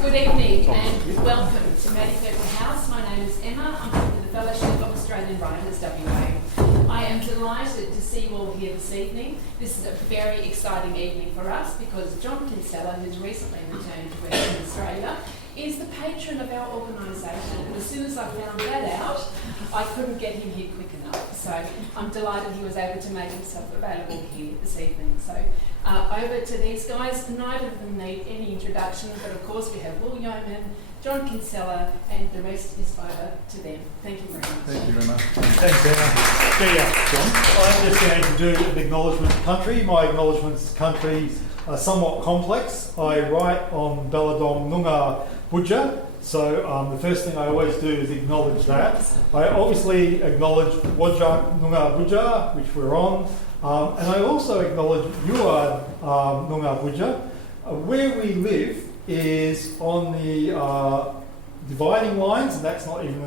Good evening and welcome to Mattie Furphy House. My name is Emma. I'm from the Fellowship of Australian Writers, WA. I am delighted to see you all here this evening. This is a very exciting evening for us because John Kinsella, who's recently returned to Western Australia, is the patron of our organisation, and as soon as I found that out, I couldn't get him here quick enough. So I'm delighted he was able to make himself available here this evening. So over to these guys. Neither of them need any introduction, but of course we have Yeoman, John Kinsella, and the rest is over to them. Thank you very much. Thank you, Emma. Thanks, Emma. John. I'm just going to do an acknowledgement to country. My acknowledgements to country are somewhat complex. I write on Ballardong Noongar Budja, so the first thing I always do is acknowledge that. I obviously acknowledge Wajak Noongar Budja, which we're on, and I also acknowledge Yuad Noongar Budja. Where we live is on the dividing lines, and that's not even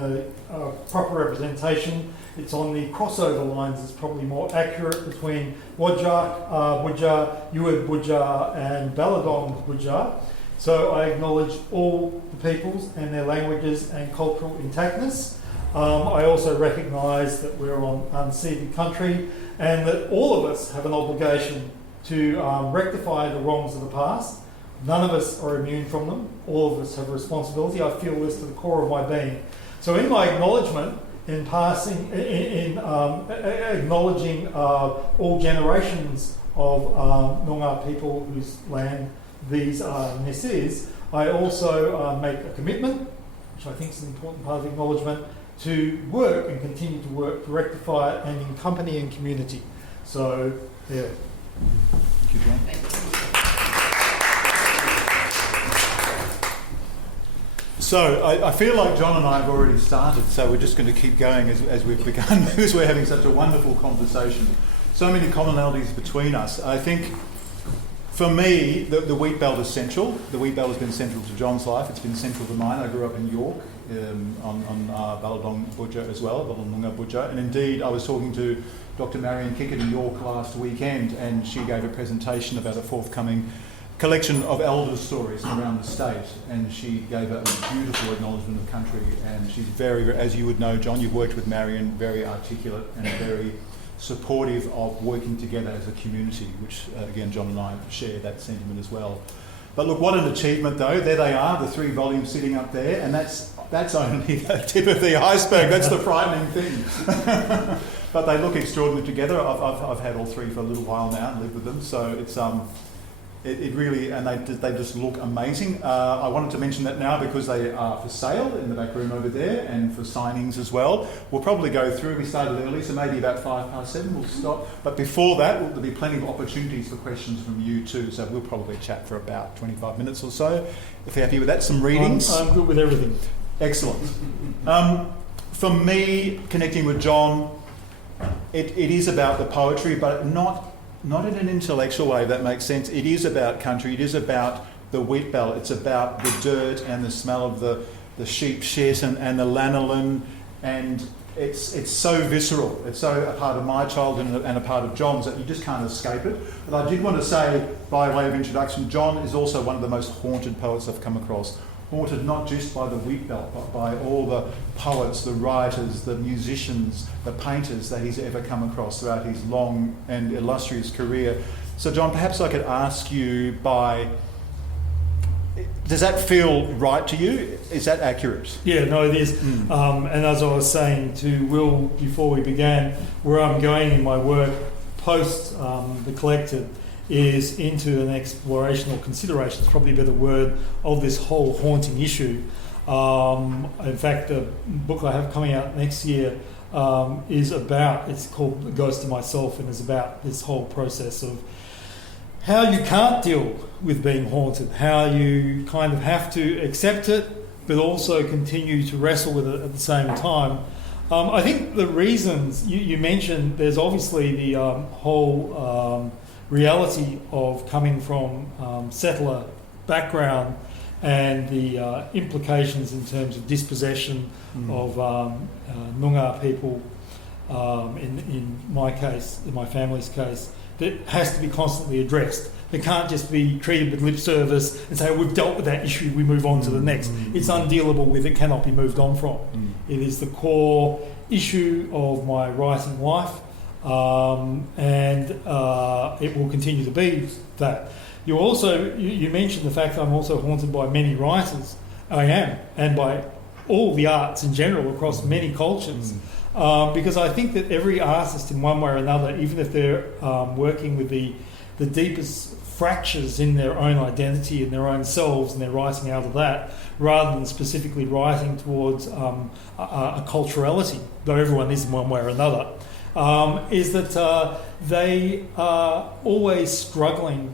a proper representation. It's on the crossover lines. It's probably more accurate between Wajak Budja, Yuad Budja, and Ballardong Budja. So I acknowledge all the peoples and their languages and cultural intactness. I also recognise that we're on unceded country and that all of us have an obligation to rectify the wrongs of the past. None of us are immune from them. All of us have a responsibility. I feel this to the core of my being. So in my acknowledgement, in acknowledging all generations of Noongar people whose land this is, I also make a commitment, which I think is an important part of the acknowledgement, to work and continue to work to rectify it and in company and community. So, yeah. Thank you, John. So I feel like John and I have already started, so we're just going to keep going as we've begun because we're having such a wonderful conversation. So many commonalities between us. I think for me, the Wheatbelt is central. The Wheatbelt has been central to John's life. It's been central to mine. I grew up in York on Ballardong Budja as well, Ballardong Noongar Budja. And indeed, I was talking to Dr. Marion Kickett in York last weekend, and she gave a presentation about a forthcoming collection of elders' stories around the state. And she gave a beautiful acknowledgement of country. And she's very, as you would know, John, you've worked with Marion, very articulate and very supportive of working together as a community, which again John and I share that sentiment as well. But look, what an achievement though. There they are, the 3 volumes sitting up there, and that's only the tip of the iceberg. That's the frightening thing. But they look extraordinary together. I've had all 3 for a little while now and lived with them, so it's it really, and they just look amazing. I wanted to mention that now because they are for sale in the back room over there and for signings as well. We'll probably go through. We started early, so maybe about 7:05 we'll stop. But before that, there'll be plenty of opportunities for questions from you too. So we'll probably chat for about 25 minutes or so. If you're happy with that, some readings. I'm good with everything. Excellent. For me, connecting with John, it is about the poetry, but not in an intellectual way, if that makes sense. It is about country. It is about the Wheatbelt. It's about the dirt and the smell of the sheep shit and the lanolin, and it's so visceral. It's so a part of my childhood and a part of John's that you just can't escape it. But I did want to say, by way of introduction, John is also one of the most haunted poets I've come across. Haunted not just by the Wheatbelt, but by all the poets, the writers, the musicians, the painters that he's ever come across throughout his long and illustrious career. So John, perhaps I could ask you does that feel right to you? Is that accurate? Yeah, no, it is. And as I was saying to Will before we began, where I'm going in my work post the collected is into an exploration or consideration, it's probably a better word, of this whole haunting issue. In fact, the book I have coming out next year it's called Ghost of Myself, and is about this whole process of how you can't deal with being haunted, how you kind of have to accept it, but also continue to wrestle with it at the same time. I think the reasons you mentioned, there's obviously the whole reality of coming from settler background and the implications in terms of dispossession of Noongar people in my case, in my family's case, that has to be constantly addressed. It can't just be treated with lip service and say, we've dealt with that issue, we move on to the next. It's undealable with, it cannot be moved on from. It is the core issue of my writing life, and it will continue to be that. You mentioned the fact that I'm also haunted by many writers. I am, and by all the arts in general across many cultures. Because I think that every artist in one way or another, even if they're working with the deepest fractures in their own identity and their own selves, and they're writing out of that, rather than specifically writing towards a culturality, though everyone is in one way or another, is that they are always struggling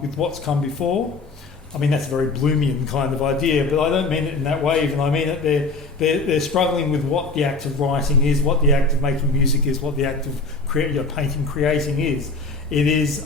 with what's come before. I mean, that's a very Bloomian kind of idea, but I don't mean it in that way even. I mean it, they're struggling with what the act of writing is, what the act of making music is, what the act of painting, creating is. It is,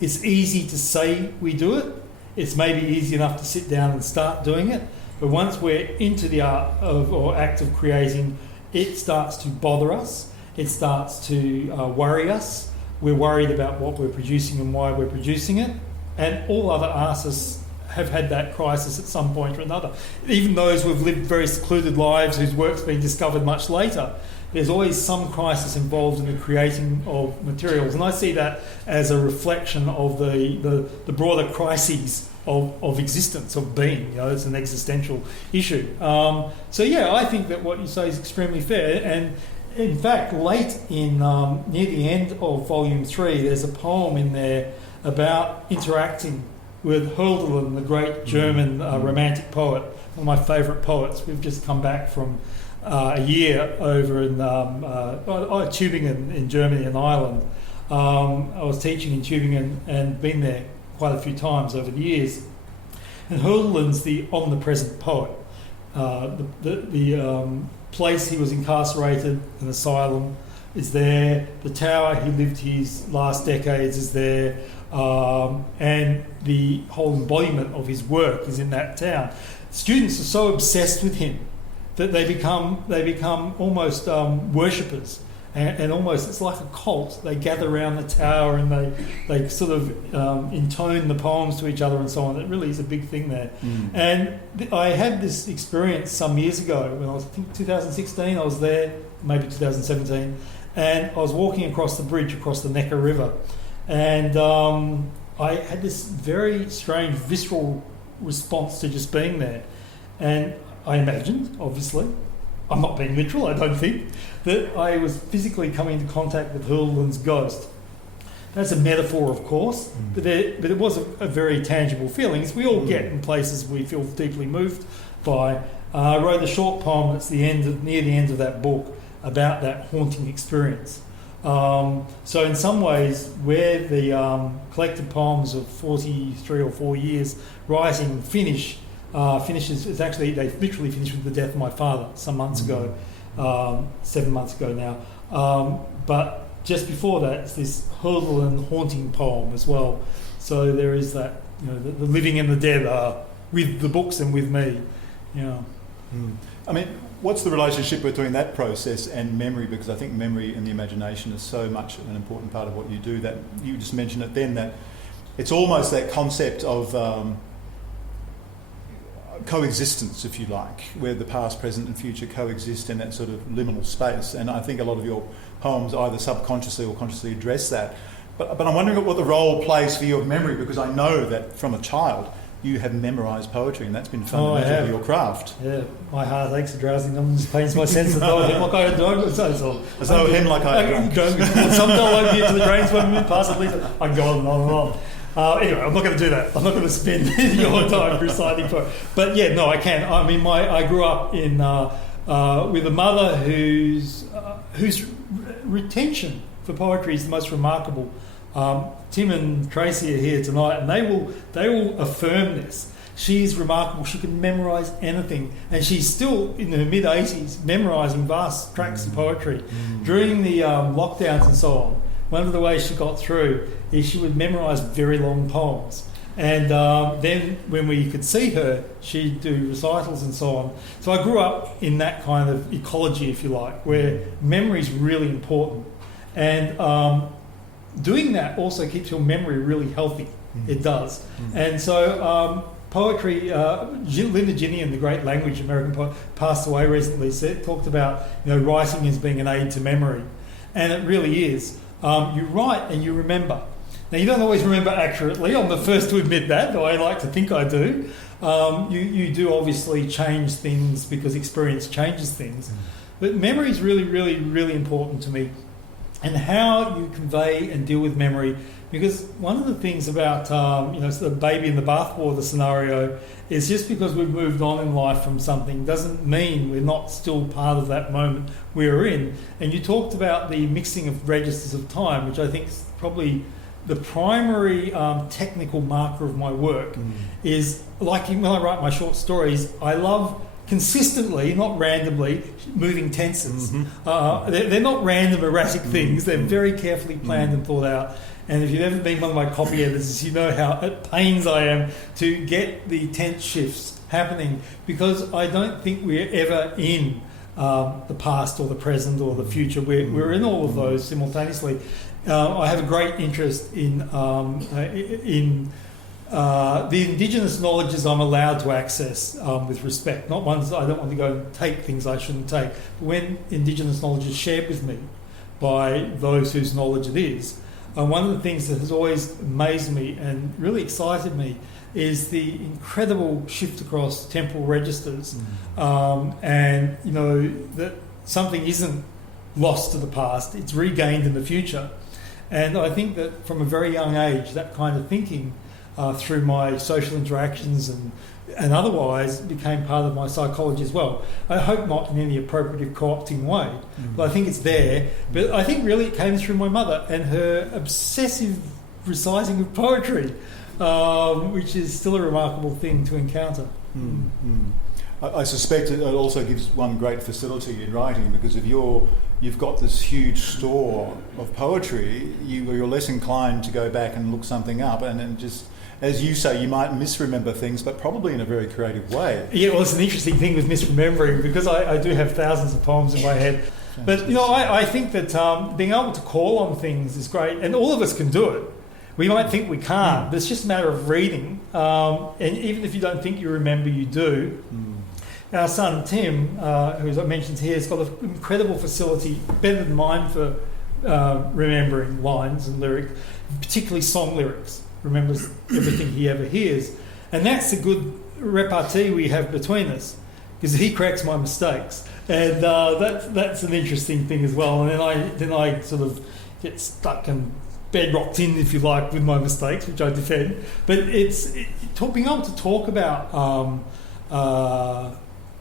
it's easy to say we do it. It's maybe easy enough to sit down and start doing it. But once we're into the art of, or act of creating, it starts to bother us. It starts to worry us. We're worried about what we're producing and why we're producing it. And all other artists have had that crisis at some point or another. Even those who have lived very secluded lives, whose work's been discovered much later, there's always some crisis involved in the creating of materials. And I see that as a reflection of the broader crises of existence, of being. You know, it's an existential issue. So yeah, I think that what you say is extremely fair. And in fact, late in near the end of Volume 3, there's a poem in there about interacting with Hölderlin, the great German romantic poet, one of my favourite poets. We've just come back from a year over in Tübingen in Germany and Ireland. I was teaching in Tübingen and been there quite a few times over the years. And Hölderlin's the omnipresent poet. The place he was incarcerated, an asylum, is there. The tower he lived his last decades is there. And the whole embodiment of his work is in that town. Students are so obsessed with him that they become almost worshippers, and almost it's like a cult. They gather around the tower and they sort of intone the poems to each other and so on. It really is a big thing there. And I had this experience some years ago when I was, I think 2016, I was there, maybe 2017, and I was walking across the bridge across the Neckar River, and I had this very strange visceral response to just being there. And I imagined, obviously, I'm not being literal, I don't think, that I was physically coming into contact with Hölderlin's ghost. That's a metaphor, of course, but it was a very tangible feeling, as we all get in places we feel deeply moved by. I wrote a short poem that's near the end of that book about that haunting experience. So in some ways, where the collected poems of 43 or 4 years writing finishes, it's actually, they literally finished with the death of my father some months ago, 7 months ago now. But just before that, it's this Hölderlin haunting poem as well. So there is that, you know, the living and the dead are with the books and with me. Yeah. I mean, what's the relationship between that process and memory? Because I think memory and the imagination is so much an important part of what you do, that you just mentioned it then, that it's almost that concept of coexistence, if you like, where the past, present and future coexist in that sort of liminal space. And I think a lot of your poems either subconsciously or consciously address that. But I'm wondering what the role plays for you of memory, because I know that from a child you have memorised poetry, and that's been fundamental to your craft. Yeah, my heart aches, a drowsy numbness pains my sense of though him like I had drunk. As though him like I had drunk. Some don't like me to the drains when we pass at least. I can go on and on and on. Anyway, I'm not going to do that. I'm not going to spend your time reciting poetry. But yeah, no, I can. I mean, I grew up in with a mother whose retention for poetry is the most remarkable. Tim and Tracy are here tonight, and they will affirm this. She's remarkable. She can memorise anything, and she's still in her mid-80s memorising vast tracts of poetry. During the lockdowns and so on, one of the ways she got through is she would memorise very long poems. And then when we could see her, she'd do recitals and so on. So I grew up in that kind of ecology, if you like, where memory is really important. And doing that also keeps your memory really healthy. It does. And so poetry, Linda Ginian, the great language American poet, passed away recently, talked about writing as being an aid to memory. And it really is. You write and you remember. Now, you don't always remember accurately. I'm the first to admit that, though I like to think I do. You do obviously change things because experience changes things. But memory is really, really, really important to me. And how you convey and deal with memory, because one of the things about the baby in the bathwater scenario is just because we've moved on in life from something doesn't mean we're not still part of that moment we're in. And you talked about the mixing of registers of time, which I think is probably the primary technical marker of my work. Is like when I write my short stories, I love consistently, not randomly, moving tenses. They're not random, erratic things. They're very carefully planned and thought out. And if you've ever been one of my copy editors, you know how at pains I am to get the tense shifts happening, because I don't think we're ever in the past or the present or the future. We're in all of those simultaneously. I have a great interest in the Indigenous knowledges I'm allowed to access with respect, not ones I don't want to go and take things I shouldn't take. But when Indigenous knowledge is shared with me by those whose knowledge it is, one of the things that has always amazed me and really excited me is the incredible shift across temporal registers, and that something isn't lost to the past, it's regained in the future. And I think that from a very young age, that kind of thinking through my social interactions and otherwise became part of my psychology as well. I hope not in any appropriative co-opting way, but I think it's there. But I think really it came through my mother and her obsessive reciting of poetry, which is still a remarkable thing to encounter. I suspect it also gives one great facility in writing, because if you've got this huge store of poetry, you're less inclined to go back and look something up and just, as you say, you might misremember things, but probably in a very creative way. Yeah, well, it's an interesting thing with misremembering, because I do have thousands of poems in my head. But, I think that being able to call on things is great, and all of us can do it. We might think we can't, but it's just a matter of reading. And even if you don't think you remember, you do. Our son, Tim, who I mentioned here, has got an incredible facility, better than mine, for remembering lines and lyrics, particularly song lyrics. Remembers everything he ever hears. And that's a good repartee we have between us, because he corrects my mistakes. And that's an interesting thing as well. And then I sort of get stuck and bedrocked in, if you like, with my mistakes, which I defend. But being able to talk about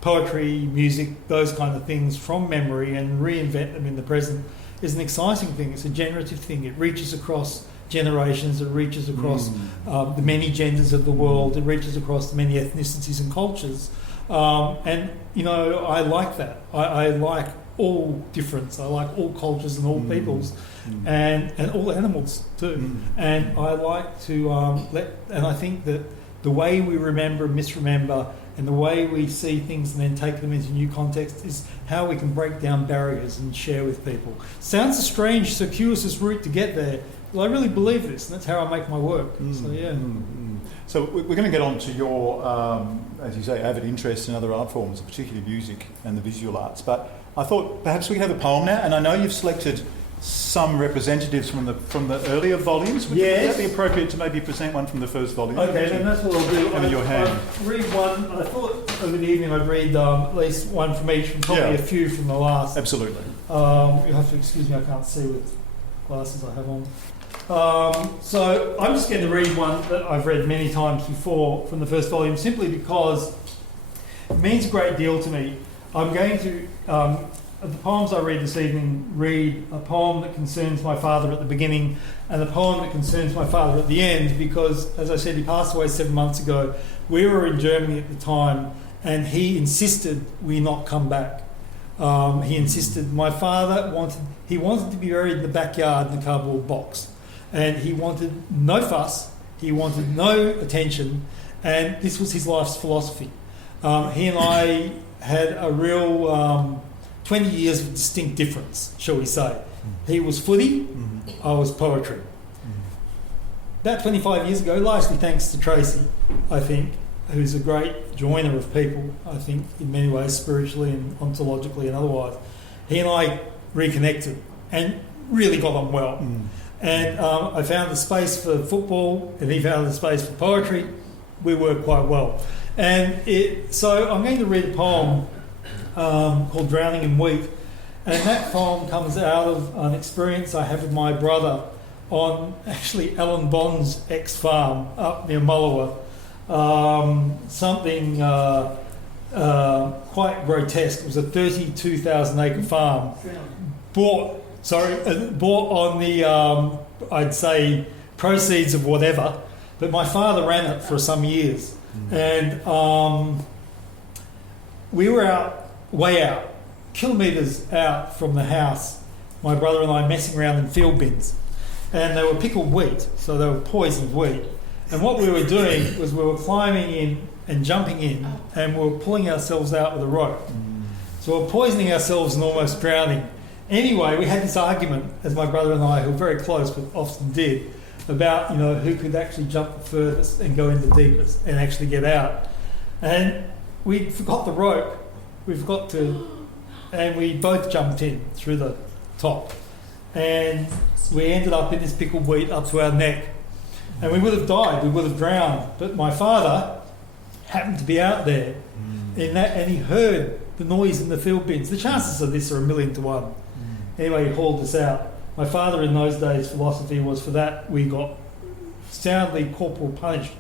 poetry, music, those kind of things from memory and reinvent them in the present is an exciting thing. It's a generative thing. It reaches across generations, it reaches across the many genders of the world, it reaches across the many ethnicities and cultures. And I like that. I like all difference. I like all cultures and all peoples, and all animals too. And I like to and I think that the way we remember and misremember, and the way we see things and then take them into new context, is how we can break down barriers and share with people. Sounds a strange, circuitous route to get there, but I really believe this, and that's how I make my work. So yeah. So we're going to get on to your, as you say, avid interest in other art forms, particularly music and the visual arts. But I thought perhaps we could have a poem now, and I know you've selected some representatives from the earlier volumes. Would that be appropriate to maybe present one from the first volume? Okay, then that's what I'll do. In your hand. I'll read one. I thought over the evening I'd read at least one from each, and probably a few from the last. Absolutely. You have to excuse me, I can't see with glasses I have on. So I'm just going to read one that I've read many times before from the first volume, simply because it means a great deal to me. I'm going to, of the poems I read this evening, read a poem that concerns my father at the beginning and a poem that concerns my father at the end, because, as I said, he passed away 7 months ago. We were in Germany at the time, and he insisted we not come back. He insisted. My father wanted to be buried in the backyard in the cardboard box, and he wanted no fuss, he wanted no attention, and this was his life's philosophy. He and I had a real 20 years of distinct difference, shall we say. He was footy, I was poetry. About 25 years ago, largely thanks to Tracy, I think, who's a great joiner of people, I think, in many ways, spiritually and ontologically and otherwise. He and I reconnected and really got on well. And I found the space for football and he found the space for poetry. We worked quite well. So I'm going to read a poem called Drowning in Wheat. And that poem comes out of an experience I had with my brother on actually Alan Bond's ex-farm up near Mullewa. Something quite grotesque. It was a 32,000 acre farm. Bought on the, I'd say, proceeds of whatever. But my father ran it for some years. And we were way out, kilometres out from the house, my brother and I messing around in field bins. And they were pickled wheat, so they were poisoned wheat. And what we were doing was we were climbing in and jumping in, and we were pulling ourselves out with a rope. So we were poisoning ourselves and almost drowning. Anyway, we had this argument, as my brother and I, who were very close but often did, about who could actually jump the furthest and go in the deepest and actually get out. And we forgot the rope. And we both jumped in through the top. And we ended up in this pickled wheat up to our neck. And we would have died, we would have drowned. But my father happened to be out there in that, and he heard the noise in the field bins. The chances of this are 1,000,000 to 1. Anyway, he hauled us out. My father in those days' philosophy was for that we got soundly corporal punished,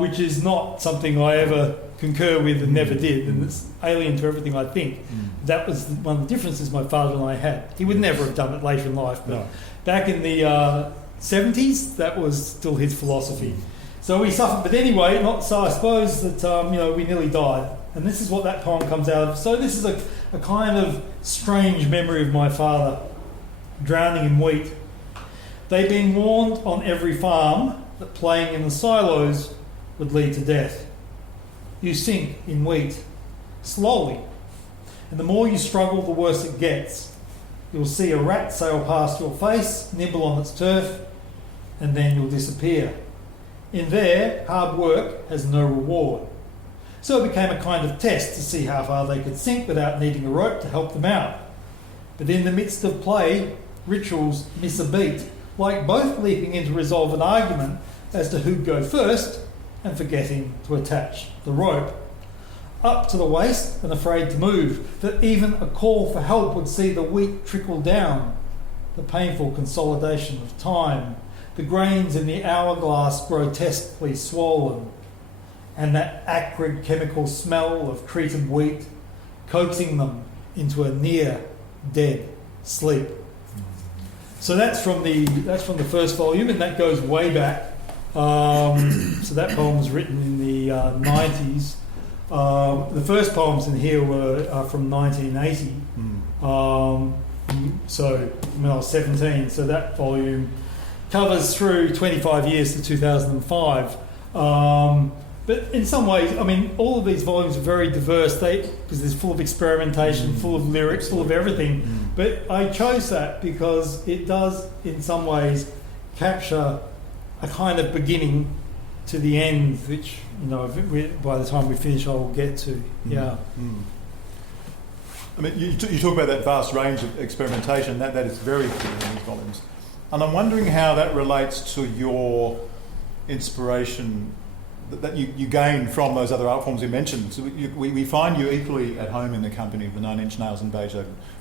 which is not something I ever concur with and never did, and it's alien to everything I think. That was one of the differences my father and I had. He would never have done it later in life, but back in the 70s, that was still his philosophy. So we suffered, but anyway, not so. I suppose that we nearly died, and this is what that poem comes out of. So this is a kind of strange memory of my father drowning in wheat. They'd been warned on every farm that playing in the silos would lead to death. You sink in wheat slowly, and the more you struggle, the worse it gets. You'll see a rat sail past your face, nibble on its turf, and then you'll disappear. In there, hard work has no reward. So it became a kind of test to see how far they could sink without needing a rope to help them out. But in the midst of play, rituals miss a beat, like both leaping in to resolve an argument as to who'd go first and forgetting to attach the rope. Up to the waist and afraid to move, that even a call for help would see the wheat trickle down. The painful consolidation of time, the grains in the hourglass grotesquely swollen, and that acrid chemical smell of treated wheat coaxing them into a near dead sleep. So that's from the first volume, and that goes way back. So that poem was written in the 90s. The first poems in here are from 1980. So when I was 17, so that volume covers through 25 years to 2005. But in some ways, I mean, all of these volumes are very diverse because it's full of experimentation, full of lyrics, full of everything. But I chose that because it does, in some ways, capture a kind of beginning to the end, which, by the time we finish, I will get to. I mean, you talk about that vast range of experimentation, that is very clear in these volumes. And I'm wondering how that relates to your inspiration that you gain from those other art forms you mentioned. So we find you equally at home in the company of the 9 Inch Nails and Beige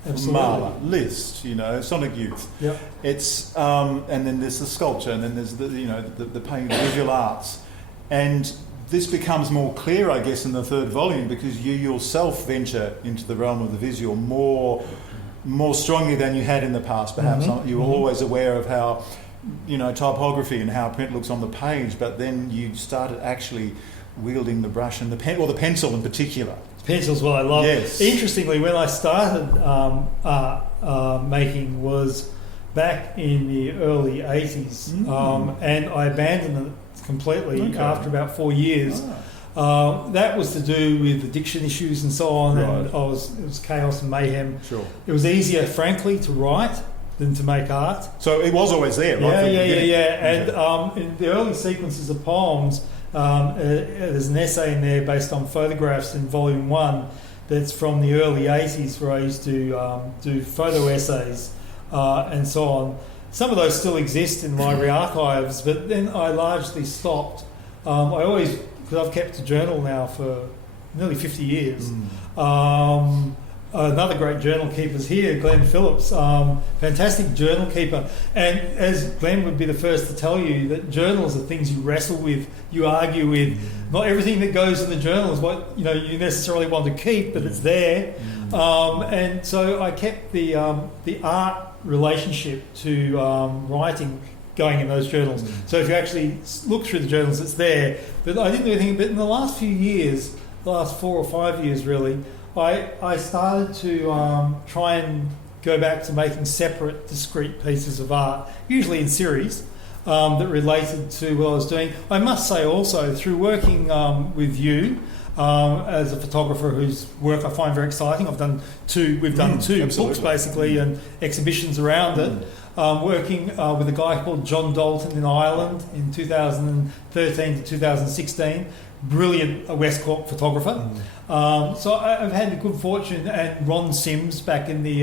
Marla, Liszt, Sonic Youth. Yep. It's and then there's the sculpture, and then there's the painting, the visual arts, and this becomes more clear, I guess, in the third volume because you yourself venture into the realm of the visual more strongly than you had in the past. Perhaps you were always aware of how typography and how print looks on the page, but then you started actually wielding the brush and the pen, or the pencil in particular. Pencil's what I love. Yes. Interestingly, when I started making was back in the early 80s, and I abandoned it completely after about 4 years. That was to do with addiction issues and so on, and it was chaos and mayhem. Sure. It was easier, frankly, to write. than to make art. So it was always there, right? And in the early sequences of poems, there's an essay in there based on photographs in Volume 1 that's from the early 80s, where I used to do photo essays and so on. Some of those still exist in library archives, but then I largely stopped. Because I've kept a journal now for nearly 50 years. Another great journal keeper's here, Glenn Phillips, fantastic journal keeper. And as Glenn would be the first to tell you, that journals are things you wrestle with, you argue with. Not everything that goes in the journal is what you necessarily want to keep, but it's there. And so I kept the art relationship to writing going in those journals. So if you actually look through the journals, it's there. But I didn't do anything. But in the last few years, the last 4 or 5 years really, I started to try and go back to making separate, discrete pieces of art, usually in series, that related to what I was doing. I must say also, through working with you as a photographer whose work I find very exciting, we've done two books basically and exhibitions around it. Working with a guy called John Dalton in Ireland in 2013 to 2016. Brilliant West Cork photographer. So I've had the good fortune, and Ron Sims back in the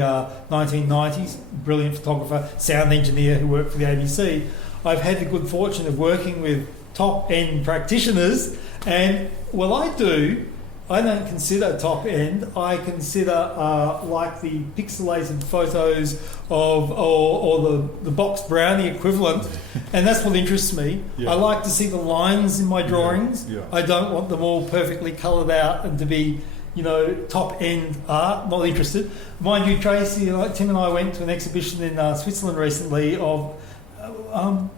1990s, brilliant photographer, sound engineer who worked for the ABC. I've had the good fortune of working with top-end practitioners, and what I don't consider top end. I consider like the pixelated photos of or the box brownie equivalent, and that's what interests me. I like to see the lines in my drawings. I don't want them all perfectly coloured out and to be, top end art. Not interested. Mind you, Tracy, Tim and I went to an exhibition in Switzerland recently of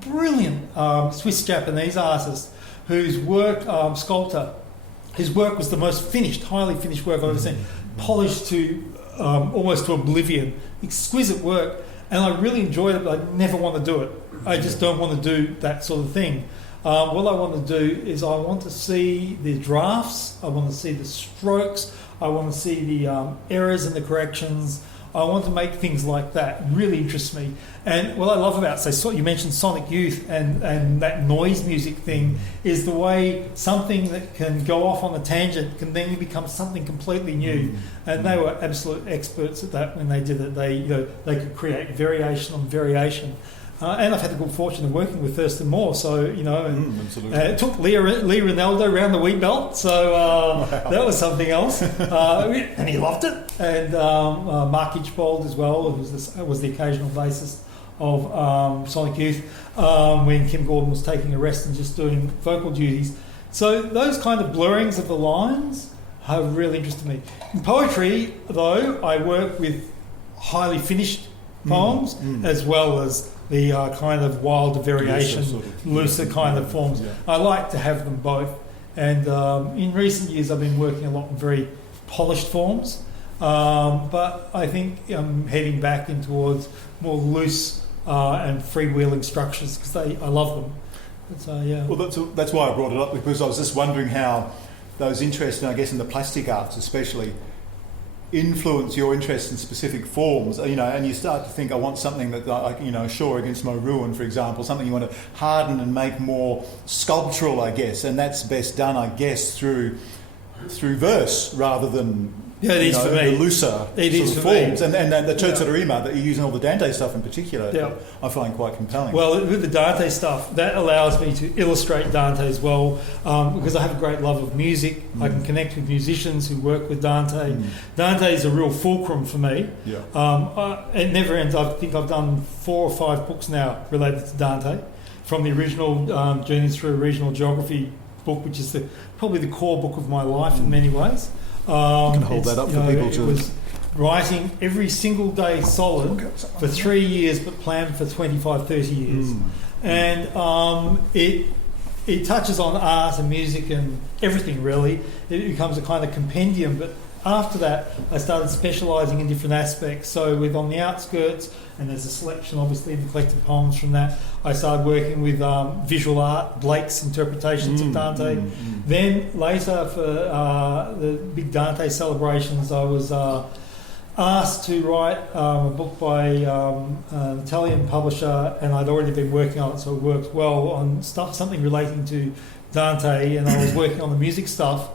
brilliant Swiss-Japanese artist whose work, sculptor. His work was the most finished, highly finished work I've ever seen, polished to almost to oblivion, exquisite work, and I really enjoyed it, but I never want to do it. I just don't want to do that sort of thing. What I want to do is I want to see the drafts, I want to see the strokes, I want to see the errors and the corrections. I want to make things like that. It really interests me. And what I love about, you mentioned Sonic Youth and that noise music thing, is the way something that can go off on a tangent can then become something completely new. And they were absolute experts at that when they did it. They could create variation on variation. And I've had the good fortune of working with Thurston Moore, so it took Lee Ronaldo around the Wheatbelt, so that was something else, and he loved it. And Mark Hitchbold as well, who was the occasional bassist of Sonic Youth when Kim Gordon was taking a rest and just doing vocal duties. So those kind of blurrings of the lines have really interested me. In poetry, though, I work with highly finished poems as well as the kind of wilder variation, looser kind of forms. I like to have them both. And in recent years, I've been working a lot in very polished forms. But I think I'm heading back in towards more loose and freewheeling structures because I love them. Well, that's why I brought it up, because I was just wondering how those interests, and I guess in the plastic arts especially, influence your interest in specific forms, and you start to think, I want something that, Shore Against My Ruin, for example, something you want to harden and make more sculptural, I guess, and that's best done, I guess, through verse rather than for me. The looser sort of forms. Me. And the terza rima that you use in all the Dante stuff in particular, I find quite compelling. Well, with the Dante stuff, that allows me to illustrate Dante as well, because I have a great love of music. I can connect with musicians who work with Dante. Dante is a real fulcrum for me. It never ends. I think I've done 4 or 5 books now related to Dante, from the original Journeys Through Regional Geography book, which is probably the core book of my life in many ways. You can hold that up for people to... It was writing every single day solid for 3 years, but planned for 25, 30 years. And it touches on art and music and everything, really. It becomes a kind of compendium, but after that, I started specialising in different aspects. So with On the Outskirts, and there's a selection, obviously, in the collected poems from that, I started working with visual art, Blake's interpretations of Dante. Then later, for the big Dante celebrations, I was asked to write a book by an Italian publisher, and I'd already been working on it, so it worked well, on something relating to Dante, and I was working on the music stuff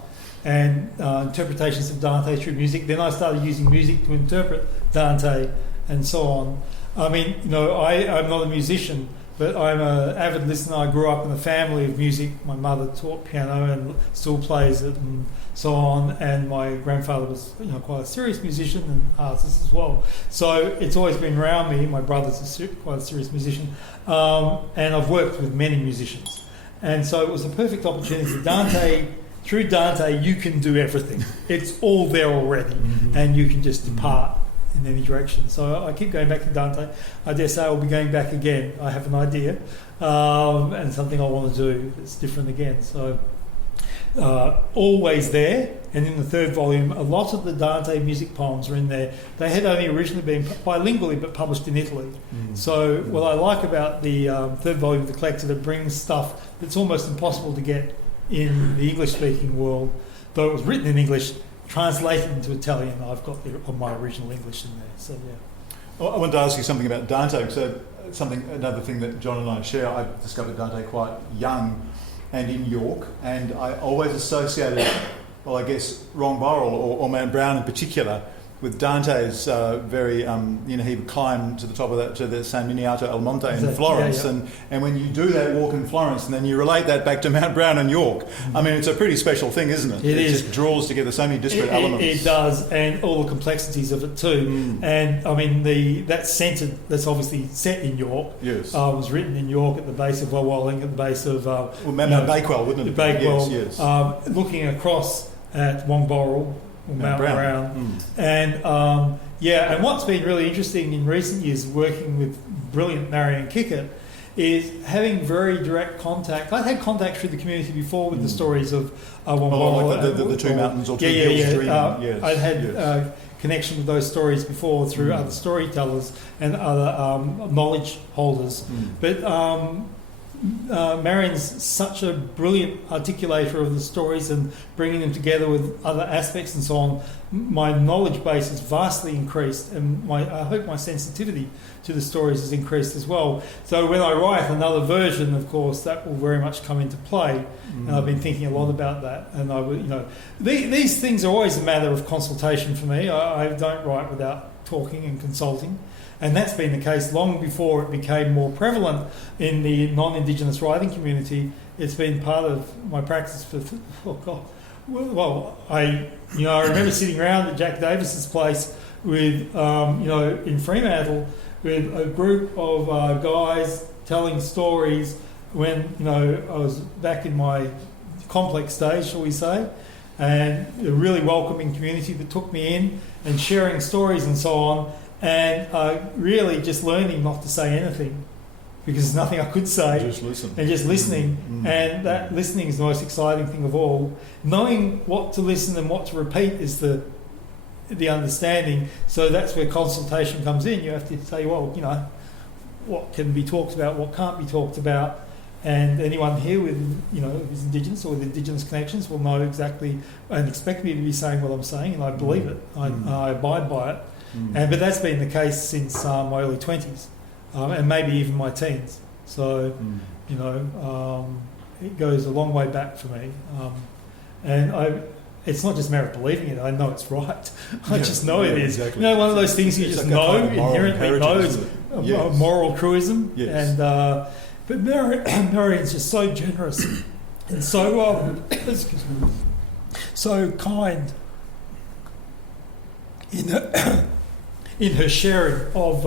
and interpretations of Dante through music. Then I started using music to interpret Dante and so on. I mean, I'm not a musician, but I'm an avid listener. I grew up in a family of music. My mother taught piano and still plays it and so on, and my grandfather was quite a serious musician and artist as well. So it's always been around me. My brother's quite a serious musician, and I've worked with many musicians. And so it was a perfect opportunity. Through Dante, you can do everything. It's all there already, and you can just depart in any direction. So I keep going back to Dante. I dare say I'll be going back again. I have an idea, and something I want to do that's different again. So always there. And in the third volume, a lot of the Dante music poems are in there. They had only originally been bilingually, but published in Italy. So what I like about the third volume of the collector, it brings stuff that's almost impossible to get in the English-speaking world, though it was written in English, translated into Italian. I've got my original English in there. So yeah. Well, I wanted to ask you something about Dante. So another thing that John and I share. I discovered Dante quite young, and in York, and I always associated, well, I guess Wrongborrel or Mount Brown in particular, with Dante's very, he would climb to the top of that, to the San Miniato al Monte in Florence, and when you do that walk in Florence, and then you relate that back to Mount Brown and York, I mean, it's a pretty special thing, isn't it? It just draws together so many disparate elements. It does, and all the complexities of it too. And I mean, that's obviously set in York. Yes. Was written in York at the base of Wellwalling, at the base of Mount Bakewell, wouldn't it? Bakewell, yes. Looking across at Wrongborrel. Mount Brown. And and what's been really interesting in recent years working with brilliant Marianne Kickett is having very direct contact. I'd had contact through the community before with the stories of like the two mountains or two hills. I'd had connection with those stories before through other storytellers and other knowledge holders. But Marian's such a brilliant articulator of the stories and bringing them together with other aspects and so on. My knowledge base has vastly increased, and I hope my sensitivity to the stories has increased as well. So when I write another version, of course, that will very much come into play. And I've been thinking a lot about that. And I would, these things are always a matter of consultation for me. I don't write without talking and consulting. And that's been the case long before it became more prevalent in the non-Indigenous writing community. It's been part of my practice for, I remember sitting around at Jack Davis's place with, in Fremantle, with a group of guys telling stories when, I was back in my complex stage, shall we say, and a really welcoming community that took me in and sharing stories and so on. And really just learning not to say anything because there's nothing I could say. Just listen. And just listening. And that listening is the most exciting thing of all. Knowing what to listen and what to repeat is the understanding. So that's where consultation comes in. You have to say, what can be talked about, what can't be talked about. And anyone here with, who's Indigenous or with Indigenous connections will know exactly and expect me to be saying what I'm saying, and I believe it. I abide by it. But that's been the case since my early 20s and maybe even my teens. So, it goes a long way back for me. It's not just a matter of believing it, I know it's right. I just know it is. Exactly. One of those things you just know, inherently knows, moral truism. Yes. And but Marian's just so generous and so, so kind in her sharing of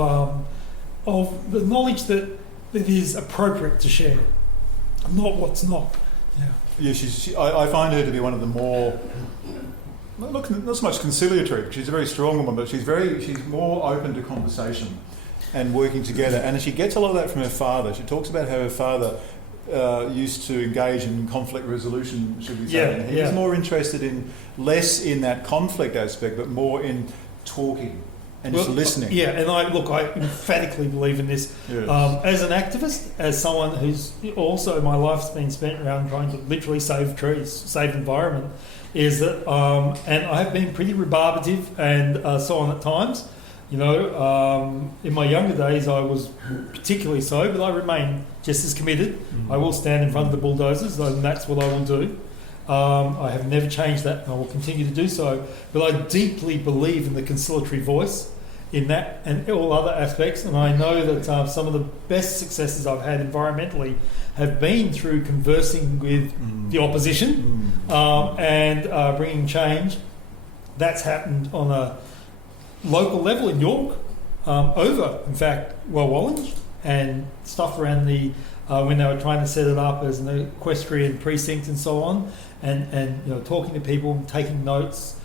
the knowledge that is appropriate to share, not what's not. I find her to be one of the more, not so much conciliatory, because she's a very strong woman, but she's more open to conversation and working together. And she gets a lot of that from her father. She talks about how her father used to engage in conflict resolution, should we say. And he's more interested in, less in that conflict aspect, but more in talking and just listening. And I emphatically believe in this. Yes. As an activist, as someone who's also, my life's been spent around trying to literally save trees, save the environment, is that, and I have been pretty rebarbative and so on at times. You know, in my younger days I was particularly so, but I remain just as committed. I will stand in front of the bulldozers, and that's what I will do. I have never changed that, and I will continue to do so. But I deeply believe in the conciliatory voice, in that and all other aspects, and I know that some of the best successes I've had environmentally have been through conversing with the opposition and bringing change. That's happened on a local level in York, over, in fact, Wallwallenge, and stuff around the when they were trying to set it up as an equestrian precinct and so on, and you know, talking to people, taking notes,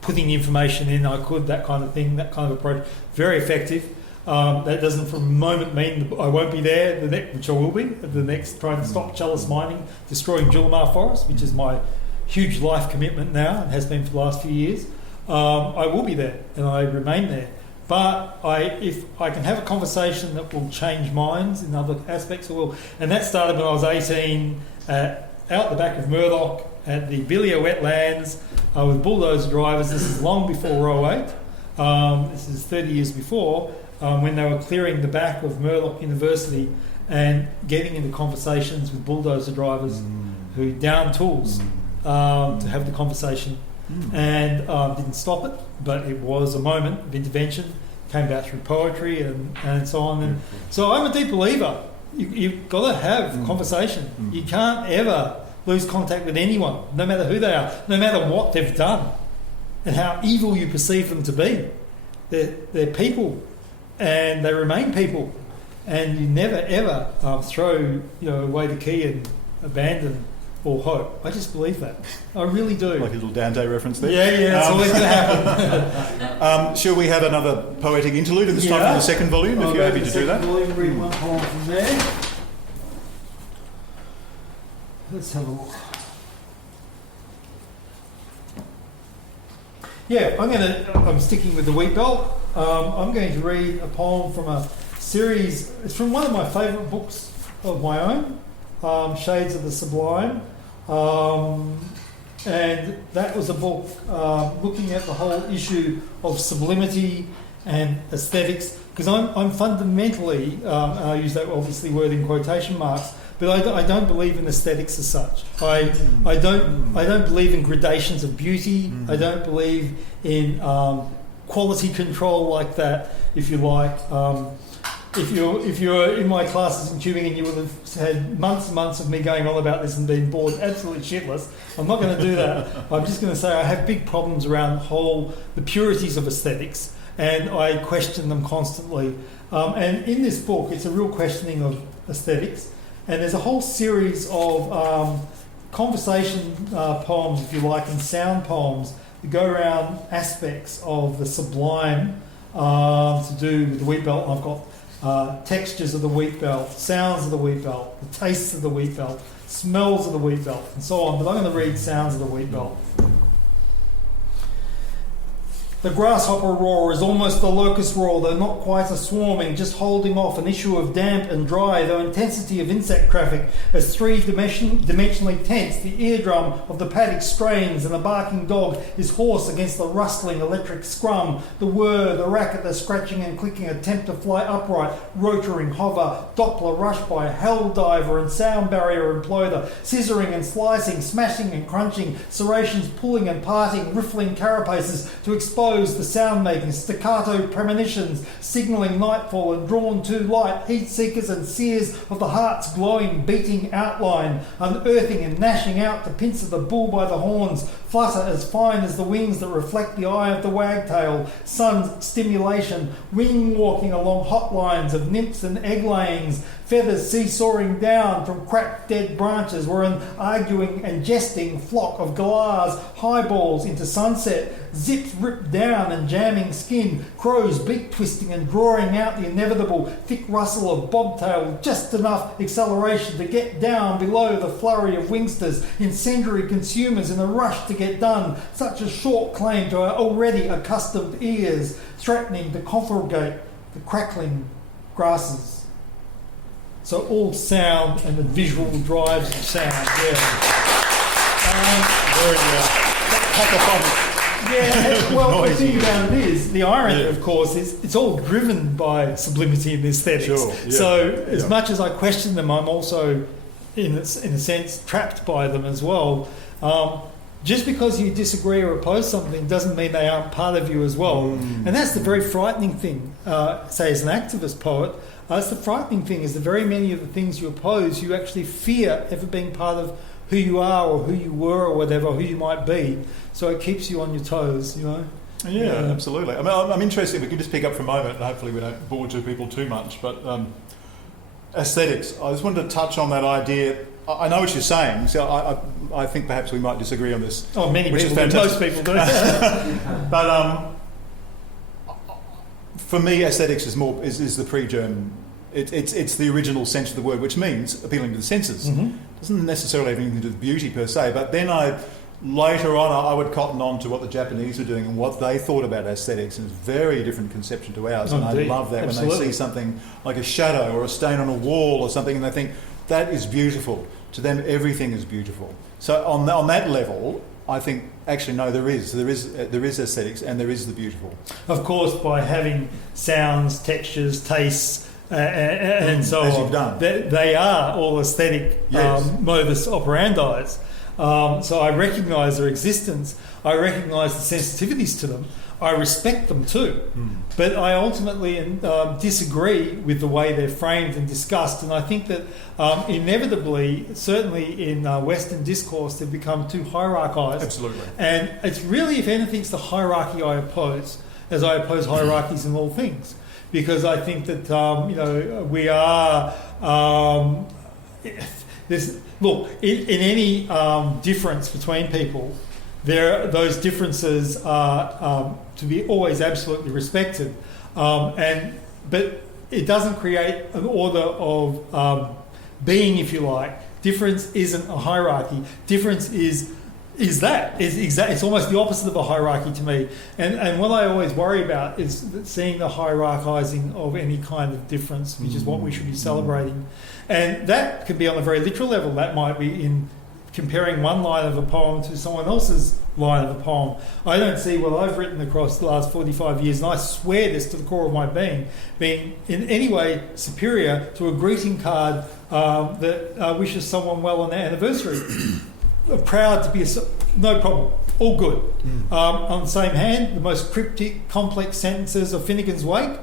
putting information in, that kind of thing, that kind of approach, very effective. That doesn't for a moment mean I won't be there, which I will be, at the next, trying to stop Chalice mining, destroying Julimar Forest, which is my huge life commitment now and has been for the last few years. I will be there, and I remain there. But if I can have a conversation that will change minds in other aspects, I will. And that started when I was 18, out the back of Murdoch at the Billia wetlands with bulldozer drivers. This is long before Row 8. This is 30 years before, when they were clearing the back of Murdoch University and getting into conversations with bulldozer drivers who downed tools to have the conversation. And didn't stop it, but it was a moment of intervention, came about through poetry and so on. And so I'm a deep believer. You've got to have conversation. You can't ever lose contact with anyone, no matter who they are, no matter what they've done and how evil you perceive them to be. They're people, and they remain people, and you never ever throw away the key and abandon or hope. I just believe that. I really do. Like a little Dante reference there. Yeah, it's always going to happen. Shall we have another poetic interlude at this time from the second volume, if you're happy to do that? Volume, read one poem from there. Let's have a look. Yeah, I'm sticking with the Wheatbelt. I'm going to read a poem from a series. It's from one of my favourite books of my own, Shades of the Sublime, and that was a book looking at the whole issue of sublimity and aesthetics, because I'm fundamentally, and I use that obviously word in quotation marks, but I don't believe in aesthetics as such. I don't believe in gradations of beauty. I don't believe in quality control like that, if you like. If you're in my classes in Tübingen, you would have had months and months of me going on about this and being bored absolutely shitless. I'm not going to do that. I'm just going to say I have big problems around the purities of aesthetics, and I question them constantly. And in this book, it's a real questioning of aesthetics, and there's a whole series of conversation poems, if you like, and sound poems that go around aspects of the sublime to do with the Wheatbelt. I've got textures of the Wheatbelt, sounds of the Wheatbelt, the tastes of the Wheatbelt, smells of the Wheatbelt, and so on. But I'm going to read sounds of the Wheatbelt. The grasshopper roar is almost the locust roar, though not quite a swarming, just holding off an issue of damp and dry, though intensity of insect traffic as three-dimensionally tense, the eardrum of the paddock strains, and the barking dog is hoarse against the rustling electric scrum, the whir, the racket, the scratching and clicking attempt to fly upright, rotoring, hover, Doppler rush by, hell diver and sound barrier imploder, scissoring and slicing, smashing and crunching, serrations pulling and parting, riffling carapaces to expose the sound-making, staccato premonitions, signalling nightfall and drawn to light, heat-seekers and seers of the heart's glowing, beating outline, unearthing and gnashing out to pincer the bull by the horns, flutter as fine as the wings that reflect the eye of the wagtail, sun's stimulation, wing-walking along hot lines of nymphs and egg-layings, feathers seesawing down from cracked dead branches were an arguing and jesting flock of galahs, highballs into sunset, zips ripped down and jamming skin, crows beak twisting and drawing out the inevitable thick rustle of bobtail, just enough acceleration to get down below the flurry of wingsters, incendiary consumers in a rush to get done, such a short claim to our already accustomed ears, threatening to conflagrate the crackling grasses. So all sound and the visual drives of sound. Yeah. Very good. cacophonic. Yeah, well, the Noisy. thing about it is, the irony, of course, is it's all driven by sublimity and aesthetics. Sure, yeah, So as yeah. much as I question them, I'm also, in a sense, trapped by them as well. Just because you disagree or oppose something doesn't mean they aren't part of you as well. And that's the very frightening thing, say as an activist poet, that's the frightening thing, is that very many of the things you oppose, you actually fear ever being part of who you are or who you were or whatever, who you might be. So it keeps you on your toes, you know. Yeah, absolutely. I mean, I'm interested, if we could just pick up for a moment, and hopefully we don't bore two people too much, but aesthetics. I just wanted to touch on that idea. I know what you're saying, so I think perhaps we might disagree on this. Oh, many which people is do. fantastic. Most people do. But for me, aesthetics is the pre-germ. It's the original sense of the word, which means appealing to the senses. Doesn't necessarily have anything to do with beauty per se, but then later on I would cotton on to what the Japanese were doing and what they thought about aesthetics, and it's a very different conception to ours. And Indeed. I love that Absolutely. when they see something like a shadow or a stain on a wall or something, and they think that is beautiful. To them, everything is beautiful. So on that level, I think actually no, there is aesthetics and there is the beautiful. Of course, by having sounds, textures, tastes, and so as on, you've done. they are all aesthetic Yes. modus operandi. So I recognise their existence. I recognise the sensitivities to them. I respect them too. But I ultimately disagree with the way they're framed and discussed. And I think that inevitably, certainly in Western discourse, they've become too hierarchised. Absolutely. And it's really, if anything, it's the hierarchy I oppose, as I oppose hierarchies in all things. Because I think that, we are... in any difference between people, those differences are to be always absolutely respected, but it doesn't create an order of being, if you like. Difference isn't a hierarchy. Difference is it's almost the opposite of a hierarchy to me. And what I always worry about is seeing the hierarchising of any kind of difference, which is what we should be celebrating. And that can be on a very literal level. That might be in comparing one line of a poem to someone else's line of a poem. I don't see what I've written across the last 45 years, and I swear this to the core of my being in any way superior to a greeting card that wishes someone well on their anniversary. Proud to be no problem, all good. On the same hand, the most cryptic, complex sentences of Finnegan's Wake,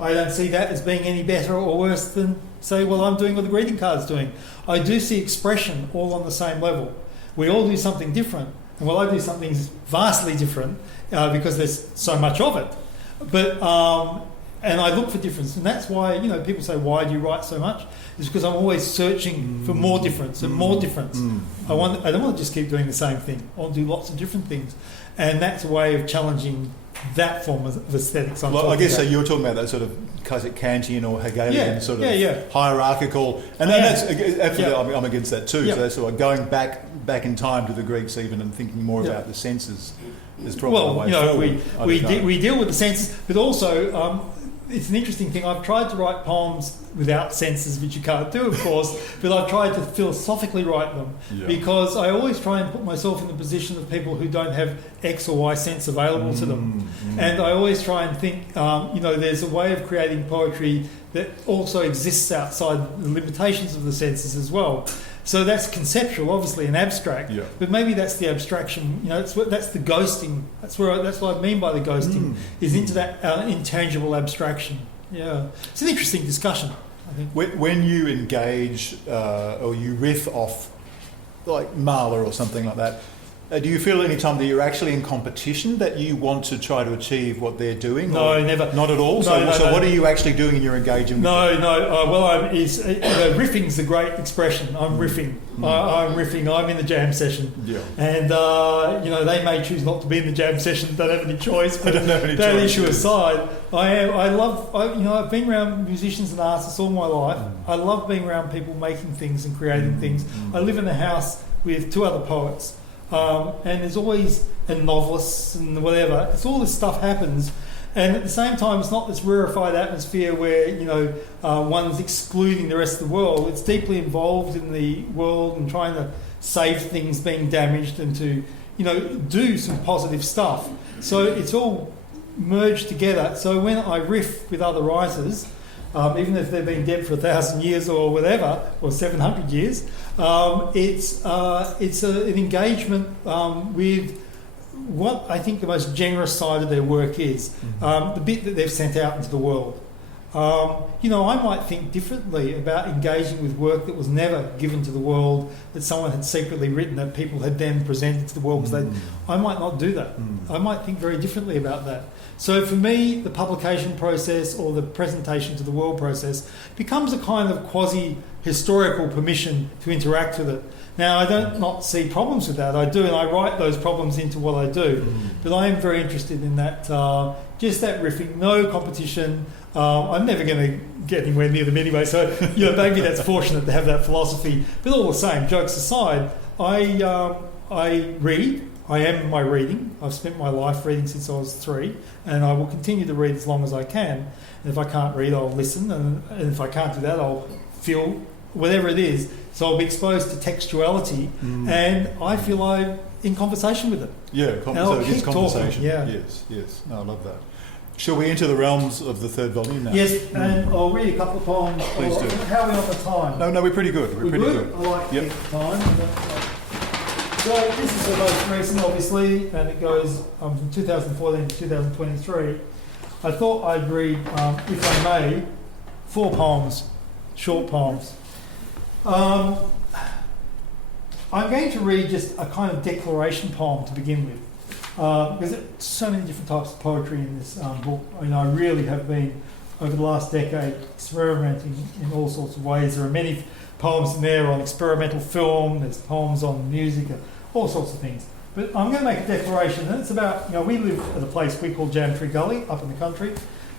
I don't see that as being any better or worse than, say, well, I'm doing what the greeting card's doing. I do see expression all on the same level. We all do something different, and well, I do something vastly different because there's so much of it. But and I look for difference, and that's why people say, "Why do you write so much?" It's because I'm always searching for more difference and more difference. I don't want to just keep doing the same thing. I want to do lots of different things, and that's a way of challenging that form of aesthetics. I guess so. You're talking about that sort of classic Kantian or Hegelian sort of hierarchical, and that's absolutely. I'm against that too. So that's sort of going back in time to the Greeks even and thinking more about the senses is probably the way forward. we deal with the senses, but also it's an interesting thing. I've tried to write poems without senses, which you can't do, of course, but I've tried to philosophically write them because I always try and put myself in the position of people who don't have X or Y sense available to them. And I always try and think, there's a way of creating poetry that also exists outside the limitations of the senses as well. So that's conceptual, obviously, and abstract. Yeah. But maybe that's the abstraction. That's the ghosting. That's what I mean by the ghosting. Is into that intangible abstraction. Yeah, it's an interesting discussion, I think. When you engage or you riff off like Mahler or something like that, do you feel any time that you're actually in competition, that you want to try to achieve what they're doing? No, never. Not at all? So what are you actually doing in your engagement? Riffing's a great expression. I'm riffing. I'm riffing. I'm in the jam session. Yeah. And, they may choose not to be in the jam session. Don't have any choice. But I don't have any that choice. issue aside, I've been around musicians and artists all my life. I love being around people making things and creating things. I live in a house with two other poets. And there's always novelists and whatever. It's all this stuff happens, and at the same time, it's not this rarefied atmosphere where one's excluding the rest of the world. It's deeply involved in the world and trying to save things being damaged and to do some positive stuff. So it's all merged together. So when I riff with other writers, even if they've been dead for 1,000 years or whatever, or 700 years, it's an engagement with what I think the most generous side of their work is, the bit that they've sent out into the world. I might think differently about engaging with work that was never given to the world, that someone had secretly written, that people had then presented to the world. I might not do that. I might think very differently about that. So for me, the publication process or the presentation to the world process becomes a kind of quasi-historical permission to interact with it. Now, I don't not see problems with that. I do, and I write those problems into what I do. But I am very interested in that, just that riffing, no competition. I'm never going to get anywhere near them anyway, so maybe that's fortunate to have that philosophy. But all the same, jokes aside, I read. I am my reading. I've spent my life reading since I was 3, and I will continue to read as long as I can. And if I can't read, I'll listen, and if I can't do that, I'll feel whatever it is. So I'll be exposed to textuality, and I feel I'm in conversation with it. Yeah, it's conversation. Talking. Yeah. Yes. No, I love that. Shall we enter the realms of the third volume now? Yes, and I'll read a couple of poems. Please do. How are we on the time? No, we're pretty good. We're pretty good. I like the time. So this is the most recent, obviously, and it goes from 2014 to 2023. I thought I'd read, if I may, 4 poems, short poems. I'm going to read just a kind of declaration poem to begin with, because there's so many different types of poetry in this book. I really have been, over the last decade, experimenting in all sorts of ways. There are many poems in there on experimental film, there's poems on music, all sorts of things. But I'm going to make a declaration, and it's about, we live at a place we call Jam Tree Gully, up in the country,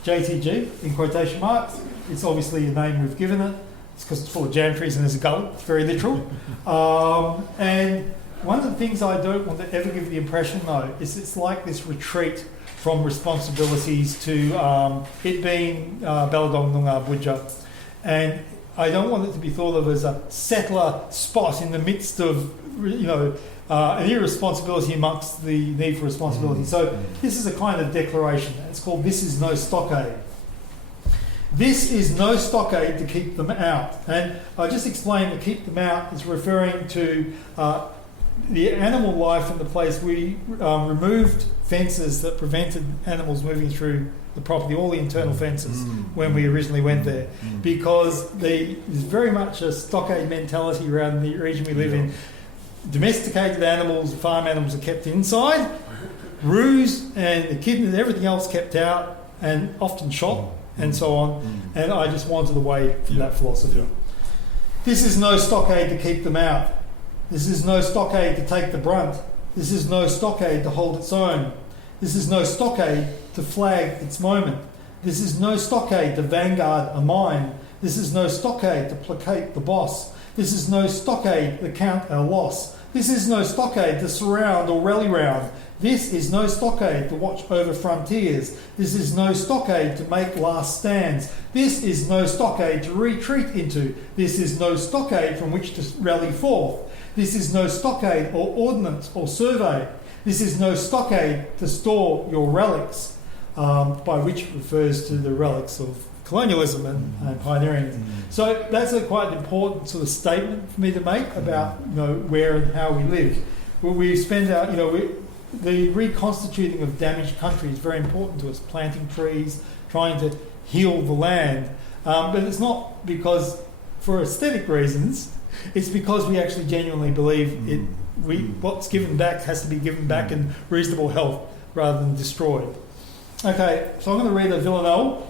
JTG, in quotation marks. It's obviously a name we've given it. It's because it's full of jam trees and there's a gully. It's very literal. And one of the things I don't want to ever give the impression, though, is it's like this retreat from responsibilities to it being Ballardong Noongar Budja. And I don't want it to be thought of as a settler spot in the midst of, an irresponsibility amongst the need for responsibility. So this is a kind of declaration. It's called This Is No Stockade. This is no stockade to keep them out. And I just explained to keep them out is referring to the animal life in the place. We removed fences that prevented animals moving through the property, all the internal fences, when we originally went there, because there's very much a stockade mentality around the region we live in. Domesticated animals, farm animals are kept inside, roos and echidnas and everything else kept out and often shot and so on. And I just wanted away from that philosophy. This is no stockade to keep them out. This is no stockade to take the brunt. This is no stockade to hold its own. This is no stockade to flag its moment. This is no stockade to vanguard a mine. This is no stockade to placate the boss. This is no stockade to count our loss. This is no stockade to surround or rally round. This is no stockade to watch over frontiers. This is no stockade to make last stands. This is no stockade to retreat into. This is no stockade from which to rally forth. This is no stockade or ordnance or survey. This is no stockade to store your relics, by which it refers to the relics of colonialism and pioneering. So that's a quite important sort of statement for me to make about where and how we live. Where we spend our the reconstituting of damaged country is very important to us. Planting trees, trying to heal the land, but it's not because for aesthetic reasons. It's because we actually genuinely believe what's given back has to be given back in reasonable health rather than destroyed. Okay, so I'm going to read a villanelle.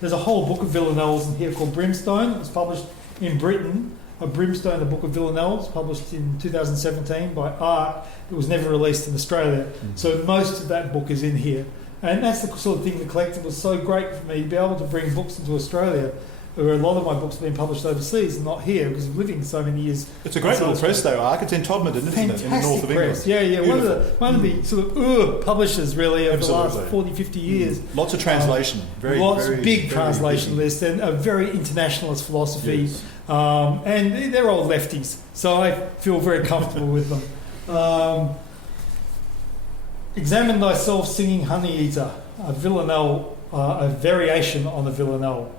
There's a whole book of villanelles in here called Brimstone. It was published in Britain. A Brimstone, a book of villanelles, published in 2017 by ARC. It was never released in Australia. So most of that book is in here. And that's the sort of thing the collective was so great for me to be able to bring books into Australia, where a lot of my books have been published overseas and not here because of living so many years. It's a great little press though, ARC. It's in Todmorden, isn't it? In the north of press. England. Yeah. One of the sort of publishers really over the last 40, 50 years. Lots of translation. Lots of big translation lists and a very internationalist philosophy. Yes. And they're all lefties, so I feel very comfortable with them. Examine thyself singing Honey Eater, a villanelle, a variation on a villanelle.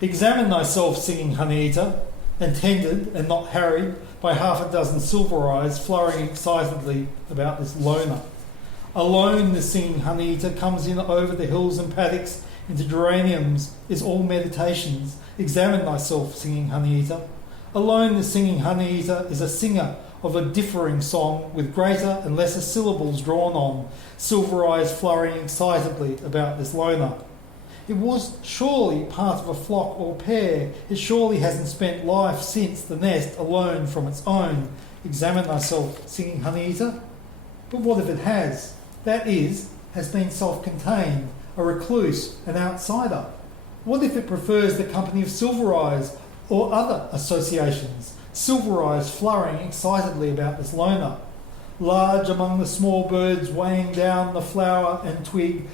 Examine thyself singing Honey Eater, and tended and not harried by half a dozen silver eyes flurrying excitedly about this loner. Alone the singing Honey Eater comes in over the hills and paddocks into geraniums is all meditations. Examine thyself singing Honey Eater. Alone the singing Honey Eater is a singer of a differing song with greater and lesser syllables drawn on, silver eyes flurrying excitedly about this loner. It was surely part of a flock or pair. It surely hasn't spent life since the nest alone from its own. Examine thyself singing Honey Eater. But what if it has? That is, has been self-contained, a recluse, an outsider. What if it prefers the company of silver eyes or other associations? Silver eyes flurrying excitedly about this loner. Large among the small birds weighing down the flower and twig,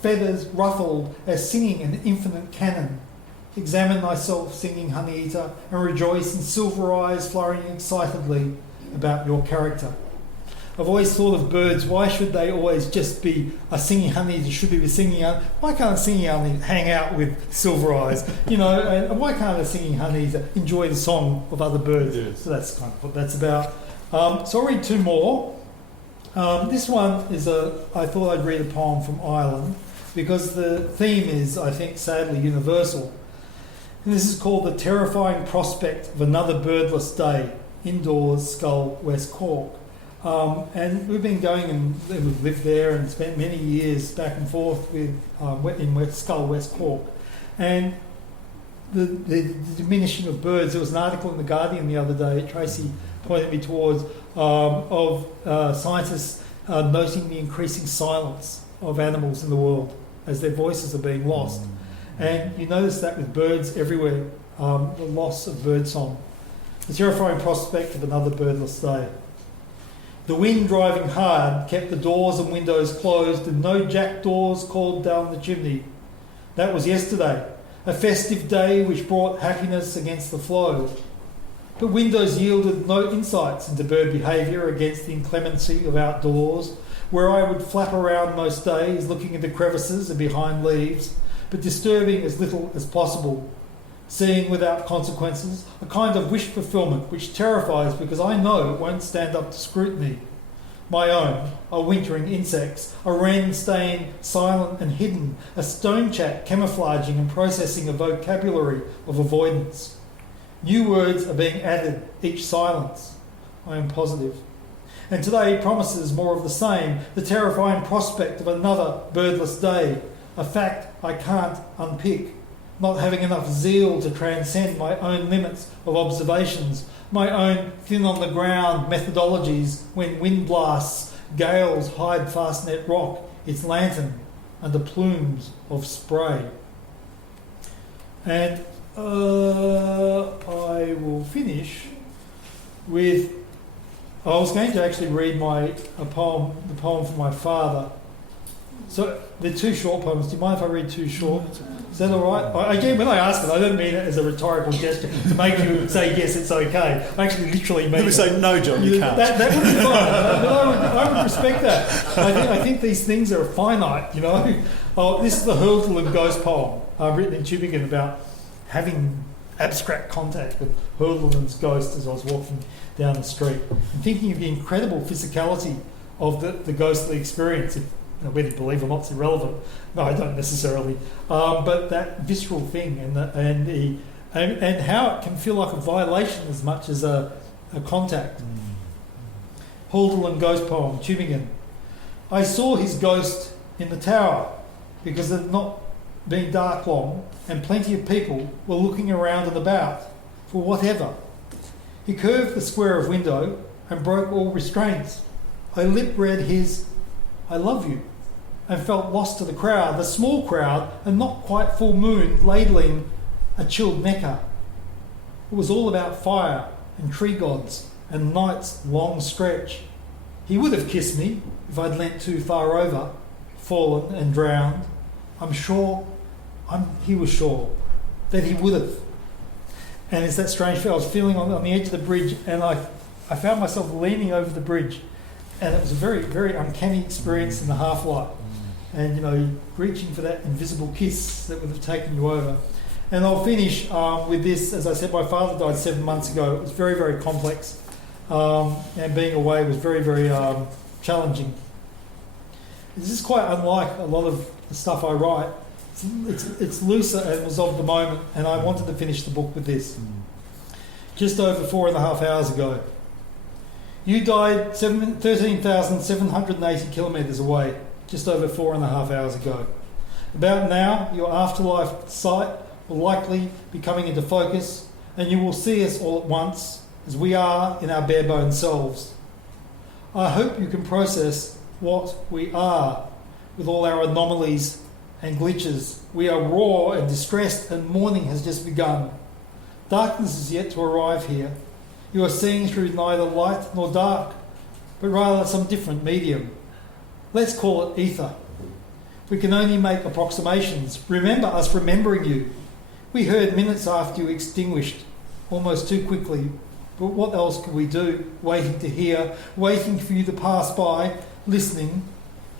feathers ruffled as singing an infinite canon. Examine thyself singing Honey Eater and rejoice in silver eyes flurrying excitedly about your character. I've always thought of birds, why should they always just be a singing honey eater? Should be singing honey? Why can't a singing honey hang out with silver eyes? You know, and why can't a singing honey eater enjoy the song of other birds? Yes. So that's kind of what that's about. So I'll read two more. This one is I thought I'd read a poem from Ireland because the theme is, I think, sadly universal. And this is called The Terrifying Prospect of Another Birdless Day, Indoors, Skull, West Cork. And we've been going and we've lived there and spent many years back and forth with in Skull, West Cork. And the diminishing of birds, there was an article in The Guardian the other day, Tracy pointed me towards, of scientists noting the increasing silence of animals in the world as their voices are being lost. And you notice that with birds everywhere, the loss of birdsong. The terrifying prospect of another birdless day. The wind driving hard kept the doors and windows closed and no jackdaws called down the chimney. That was yesterday, a festive day which brought happiness against the flow. But windows yielded no insights into bird behaviour against the inclemency of outdoors, where I would flap around most days looking into crevices and behind leaves, but disturbing as little as possible. Seeing without consequences, a kind of wish fulfilment which terrifies because I know it won't stand up to scrutiny. My own, a wintering insects, a wren staying silent and hidden, a stone chat camouflaging and processing a vocabulary of avoidance. New words are being added each silence, I am positive. And today promises more of the same, the terrifying prospect of another birdless day, a fact I can't unpick. Not having enough zeal to transcend my own limits of observations, my own thin-on-the-ground methodologies when wind blasts, gales hide Fastnet Rock, its lantern, under plumes of spray. And I will finish with... I was going to actually read the poem from my father. So they're two short poems. Do you mind if I read two short? Is that all right? Again, when I ask it, I don't mean it as a rhetorical gesture to make you say, yes, it's okay. I actually literally mean it. Say, no, John, you can't. That would be fine. But I would respect that. I think these things are finite, you know. This is the Hurtle and Ghost poem written in Tübingen about having abstract contact with Hurtle's ghost as I was walking down the street and thinking of the incredible physicality of the ghostly experience. Whether you believe or not is irrelevant. No, I don't necessarily. But that visceral thing and how it can feel like a violation as much as a contact. Hurtle and Ghost poem, Tübingen. I saw his ghost in the tower because it had not been dark long and plenty of people were looking around and about for whatever. He curved the square of window and broke all restraints. I lip read his I love you, and felt lost to the crowd, the small crowd, and not quite full moon, ladling a chilled Mecca. It was all about fire and tree gods and night's long stretch. He would have kissed me if I'd leant too far over, fallen and drowned. He was sure that he would have. And it's that strange feeling. I was feeling on the edge of the bridge, and I found myself leaning over the bridge. and it was a very, very uncanny experience in the half-light. And, you know, reaching for that invisible kiss that would have taken you over. And I'll finish with this. As I said, my father died 7 months ago. It was very, very complex. And being away was very, very challenging. This is quite unlike a lot of the stuff I write. It's looser and was of the moment, and I wanted to finish the book with this. Just over 4.5 hours ago. You died 13,780 kilometres away, just over 4.5 hours ago. About now, your afterlife sight will likely be coming into focus, and you will see us all at once, as we are in our bare-boned selves. I hope you can process what we are, with all our anomalies and glitches. We are raw and distressed, and morning has just begun. Darkness is yet to arrive here. You are seeing through neither light nor dark, but rather some different medium. Let's call it ether. We can only make approximations. Remember us remembering you. We heard minutes after you extinguished, almost too quickly. But what else could we do? Waiting to hear, waiting for you to pass by, listening.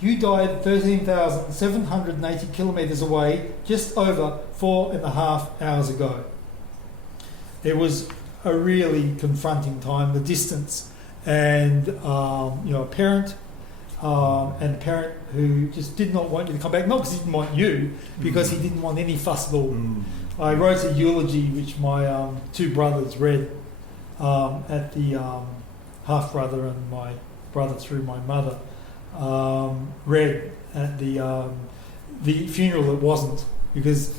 You died 13,780 kilometres away, just over 4.5 hours ago. It was a really confronting time, the distance, and a parent and a parent who just did not want you to come back, not because he didn't want you, because he didn't want any fuss at all. I wrote a eulogy which my two brothers read at the half-brother and my brother through my mother read at the funeral. It wasn't, because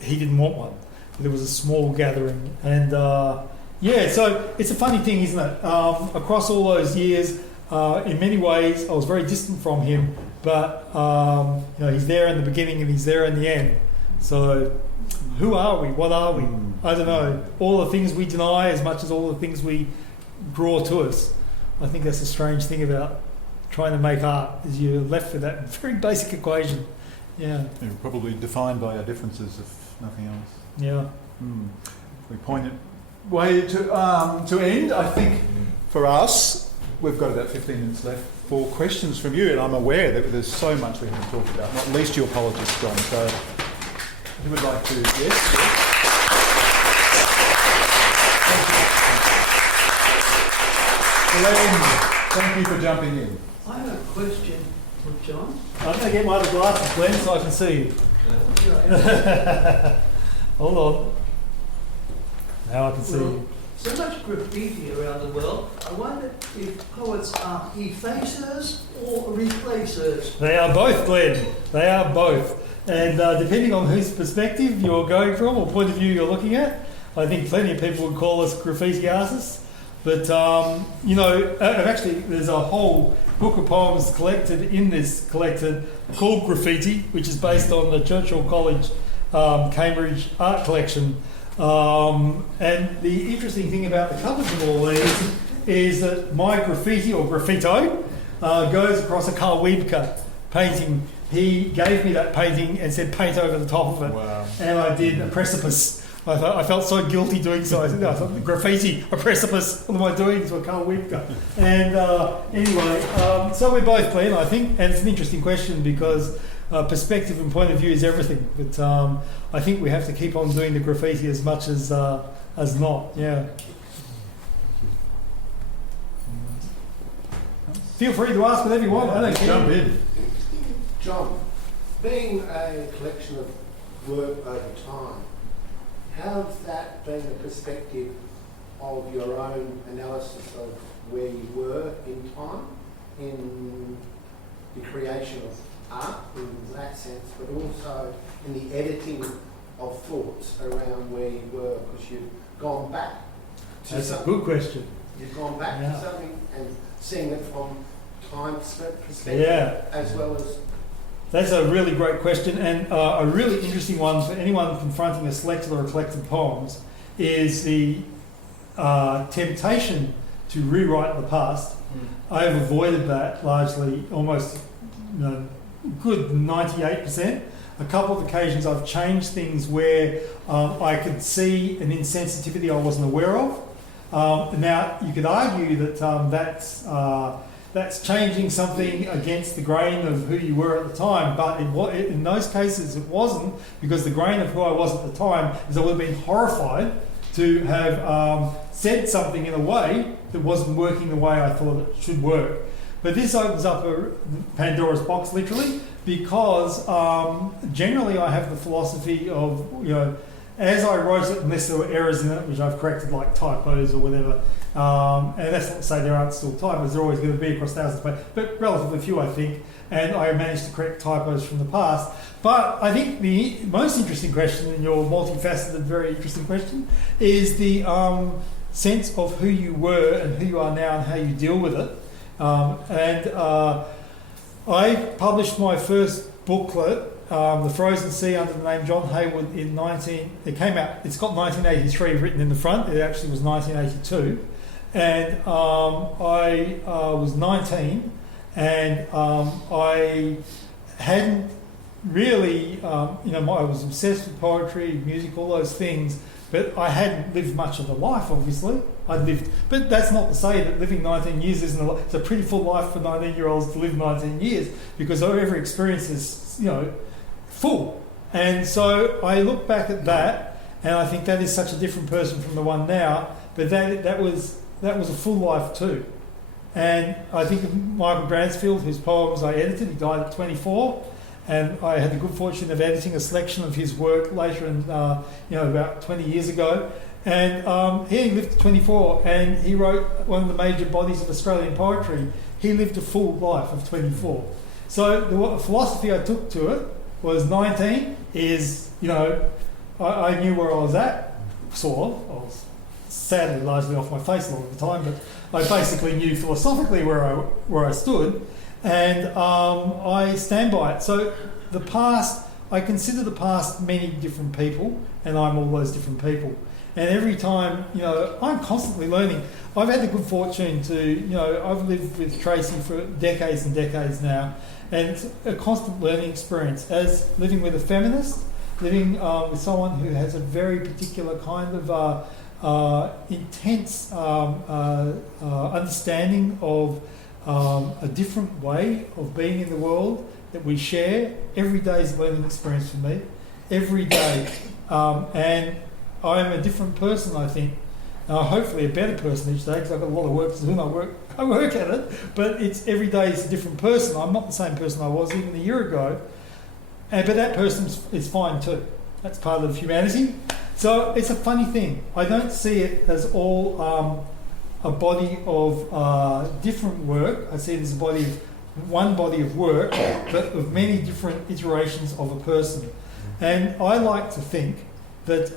he didn't want one. There was a small gathering, and so it's a funny thing, isn't it? Across all those years, in many ways, I was very distant from him, but he's there in the beginning and he's there in the end. So, who are we? What are we? I don't know. All the things we deny as much as all the things we draw to us. I think that's a strange thing about trying to make art, is you're left with that very basic equation. Yeah. You're probably defined by our differences, if nothing else. Yeah. We point it way to end. I think for us, we've got about 15 minutes left for questions from you, and I'm aware that there's so much we haven't talked about, not least your politics, John. So, who would like to? Yes. Glenn, thank you for jumping in. I have a question for John. I'm going to get my other glasses, Glenn, so I can see you. Hold on. Now I can see you. So much graffiti around the world. I wonder if poets are effacers or replacers. They are both, Glenn. They are both. And depending on whose perspective you're going from or point of view you're looking at, I think plenty of people would call us graffiti artists. But, actually there's a whole book of poems collected in this collection called Graffiti, which is based on the Churchill College Cambridge art collection. And the interesting thing about the covers of all these is that my graffiti, or graffito, goes across a Carl Wiebke painting. He gave me that painting and said paint over the top of it. Wow. And I did a precipice. I felt so guilty doing so. I said, no, graffiti, a precipice, what am I doing to a Carl Wiebke? And so we're both clean, I think, and it's an interesting question because perspective and point of view is everything. But I think we have to keep on doing the graffiti as much as not. Yeah. Feel free to ask whatever you want. I don't care. Jump in. John, being a collection of work over time, how's that been a perspective of your own analysis of where you were in time, in the creation of art in that sense, but also in the editing of thoughts around where you were, because you've gone back to That's a good question. You've gone back to something and seeing it from time perspective as well as... That's a really great question, and a really interesting one for anyone confronting a selected or collected poems is the temptation to rewrite the past. I have avoided that largely, almost good 98%. A couple of occasions I've changed things where I could see an insensitivity I wasn't aware of. Now, you could argue that that's changing something against the grain of who you were at the time. But in those cases, it wasn't, because the grain of who I was at the time is I would have been horrified to have said something in a way that wasn't working the way I thought it should work. But this opens up a Pandora's box, literally, because generally I have the philosophy of, as I wrote it, unless there were errors in it, which I've corrected, like typos or whatever, and that's not to say there aren't still typos, they're always going to be across thousands of pages, but relatively few, I think, and I managed to correct typos from the past. But I think the most interesting question in your multifaceted, very interesting question, is the sense of who you were and who you are now and how you deal with it. I published my first booklet, The Frozen Sea, under the name John Hayward it came out, it's got 1983 written in the front, it actually was 1982, and I was 19, and I hadn't really, I was obsessed with poetry, music, all those things, but I hadn't lived much of a life, obviously. But that's not to say that living 19 years isn't a lot. It's a pretty full life for 19-year-olds to live 19 years, because every experience is, full. And so I look back at that, and I think that is such a different person from the one now. But that was a full life too. And I think of Michael Bransfield, whose poems I edited. He died at 24, and I had the good fortune of editing a selection of his work later, and about 20 years ago. And he lived to 24, and he wrote one of the major bodies of Australian poetry. He lived a full life of 24. So the philosophy I took to it was 19 is, I knew where I was at, sort of. I was sadly largely off my face a lot of the time, but I basically knew philosophically where I stood, and I stand by it. So the past, I consider the past many different people, and I'm all those different people. And every time, I'm constantly learning. I've had the good fortune to, I've lived with Tracy for decades and decades now, and it's a constant learning experience. As living with a feminist, living with someone who has a very particular kind of intense understanding of a different way of being in the world that we share. Every day is a learning experience for me. Every day. And I am a different person, I think. Hopefully a better person each day, because I've got a lot of work to do and I work at it. But it's every day is a different person. I'm not the same person I was even a year ago. But that person is fine too. That's part of humanity. So it's a funny thing. I don't see it as all a body of different work. I see it as one body of work, but of many different iterations of a person. And I like to think that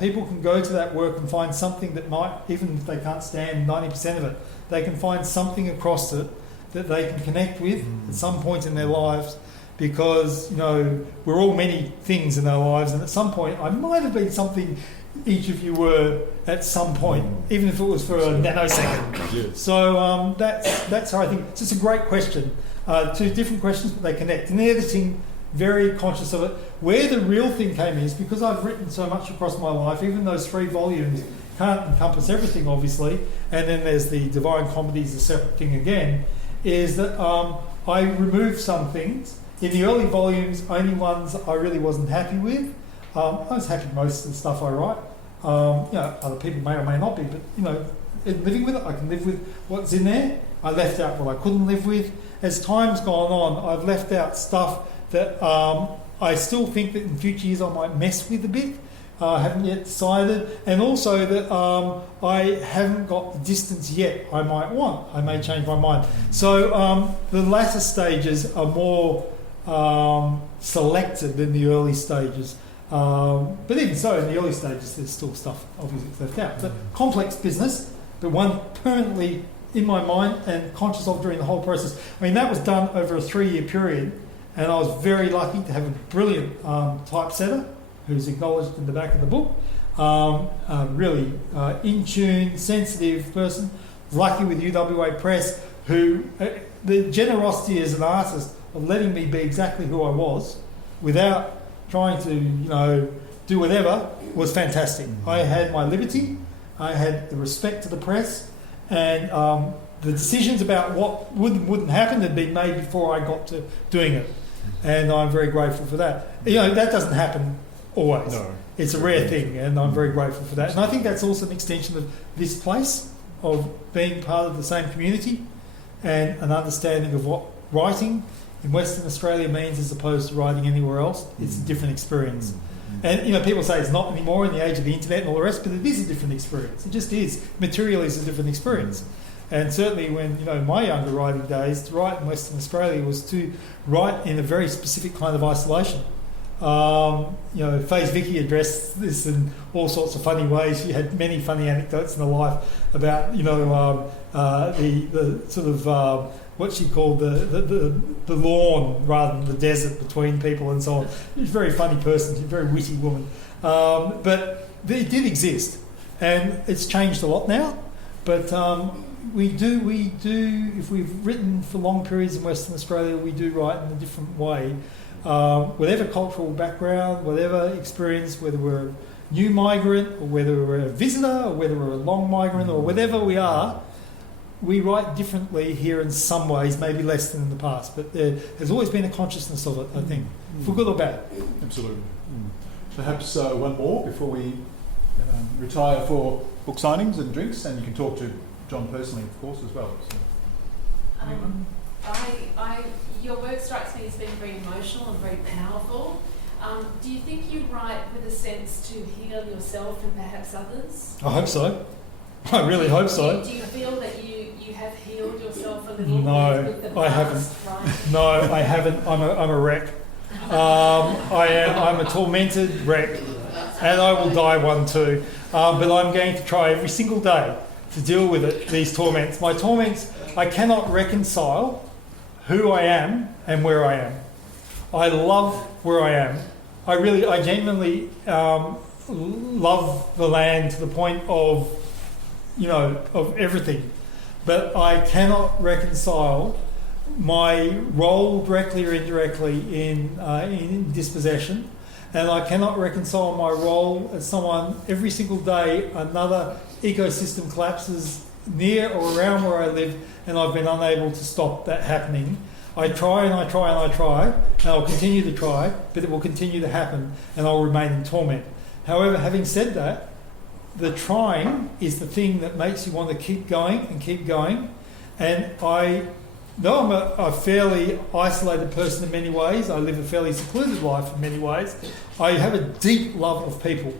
people can go to that work and find something that might, even if they can't stand 90% of it, they can find something across it that they can connect with at some point in their lives, because, we're all many things in our lives, and at some point I might have been something each of you were at some point, even if it was for a nanosecond. Yeah. So that's how I think. So it's a great question. Two different questions, but they connect. In editing, very conscious of it. Where the real thing came in is because I've written so much across my life, even those 3 volumes can't encompass everything, obviously, and then there's the Divine Comedies, a separate thing again, is that I removed some things. In the early volumes, only ones I really wasn't happy with. I was happy with most of the stuff I write. Other people may or may not be, but, in living with it, I can live with what's in there. I left out what I couldn't live with. As time's gone on, I've left out stuff that I still think that in future years I might mess with a bit. I haven't yet decided. And also that I haven't got the distance yet I might want. I may change my mind. So the latter stages are more selected than the early stages. But even so, in the early stages, there's still stuff obviously left out. But complex business, but one permanently in my mind and conscious of during the whole process. I mean, that was done over a 3-year period. And I was very lucky to have a brilliant typesetter who's acknowledged in the back of the book. Really in tune, sensitive person. Lucky with UWA Press, who the generosity as an artist of letting me be exactly who I was without trying to, do whatever was fantastic. I had my liberty. I had the respect to the press, and the decisions about what would and wouldn't happen had been made before I got to doing it. And I'm very grateful for that. You know, that doesn't happen always. No. It's a rare thing, and I'm very grateful for that. And I think that's also an extension of this place, of being part of the same community, and an understanding of what writing in Western Australia means as opposed to writing anywhere else. It's a different experience. And, you know, people say it's not anymore in the age of the internet and all the rest, but it is a different experience. It just is. Material is a different experience. And certainly when, you know, my younger writing days, to write in Western Australia was to write in a very specific kind of isolation. You know, Faze Vicky addressed this in all sorts of funny ways. She had many funny anecdotes in her life about, you know, the sort of what she called the lawn rather than the desert between people and so on. She's a very funny person. She's a very witty woman. But it did exist, and it's changed a lot now. But we do. If we've written for long periods in Western Australia, we do write in a different way. Whatever cultural background, whatever experience, whether we're a new migrant or whether we're a visitor or whether we're a long migrant or whatever we are, we write differently here in some ways, maybe less than in the past. But there's always been a consciousness of it, I think, for good or bad. Absolutely. Perhaps one more before we retire for book signings and drinks, and you can talk to John personally, of course, as well. So. Your work strikes me as being very emotional and very powerful. Do you think you write with a sense to heal yourself and perhaps others? I hope so. I really hope so. Do you feel that you have healed yourself a little No, with the I past, haven't. right? No, I haven't. I'm a wreck. I'm a tormented wreck, and I will die one too. But I'm going to try every single day to deal with it. These torments. My torments. I cannot reconcile who I am and where I am. I love where I am. I genuinely love the land to the point of, you know, of everything. But I cannot reconcile my role directly or indirectly in dispossession, and I cannot reconcile my role as someone every single day another ecosystem collapses near or around where I live, and I've been unable to stop that happening. I try and I try and I try, and I'll continue to try, but it will continue to happen, and I'll remain in torment. However, having said that, the trying is the thing that makes you want to keep going and keep going. And though I'm a fairly isolated person in many ways, I live a fairly secluded life in many ways, I have a deep love of people.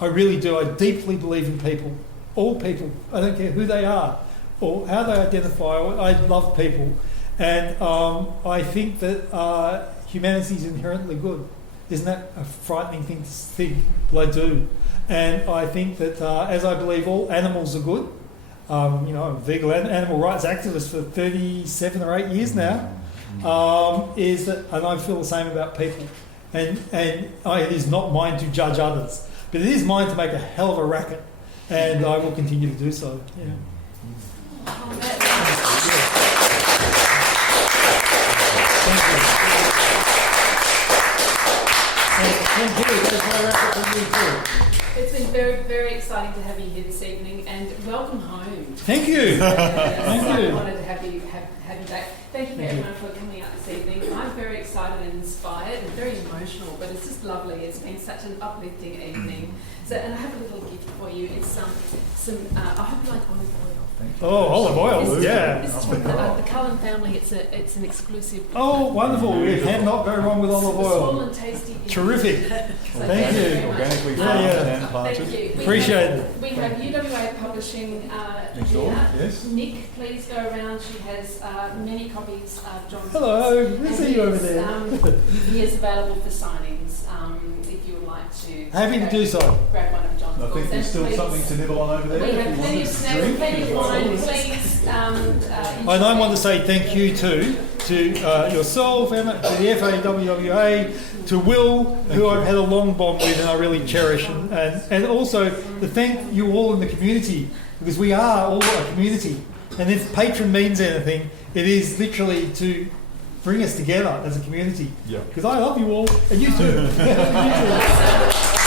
I really do. I deeply believe in people. All people. I don't care who they are or how they identify. I love people. And I think that humanity is inherently good. Isn't that a frightening thing to think? But I do. And I think that as I believe all animals are good, you know, I'm a vegan animal rights activist for 37 or 8 years now, and I feel the same about people. And it is not mine to judge others, but it is mine to make a hell of a racket, and I will continue to do so. Yeah. Thank you. That's my racket for you too. It's been very, very exciting to have you here this evening, and welcome home. Thank you. Thank you. I wanted to have you back. Thank you everyone for coming out this evening. I'm very excited and inspired and very emotional, but it's just lovely. It's been such an uplifting evening. So, and I have a little gift for you. It's some I hope you like olive oil. Oh, olive oil, yeah. This is from the Calanthe family. It's an exclusive. Oh, wonderful. We cannot go wrong with olive Small oil. and tasty. Terrific. Thank you. Organically Yeah, farmed yeah. and planted. Thank you. Appreciate it. We have UWA Publishing Next door, here. yes. Nick, please go around. She has many copies of John's Hello, books. good to And see you over there. He is available for signings if you would like to. Happy to do so. Grab one of John's I books. think there's still please, something to nibble on over there. We if have you plenty want of to snacks, drink. plenty of wine. Please. And I want to say thank you to yourself, Emma, to the FAWWA, to Will, who I've had a long bond with and I really cherish, and also to thank you all in the community, because we are all a community. And if patron means anything, it is literally to bring us together as a community. Yeah. Because I love you all, and you too. You too.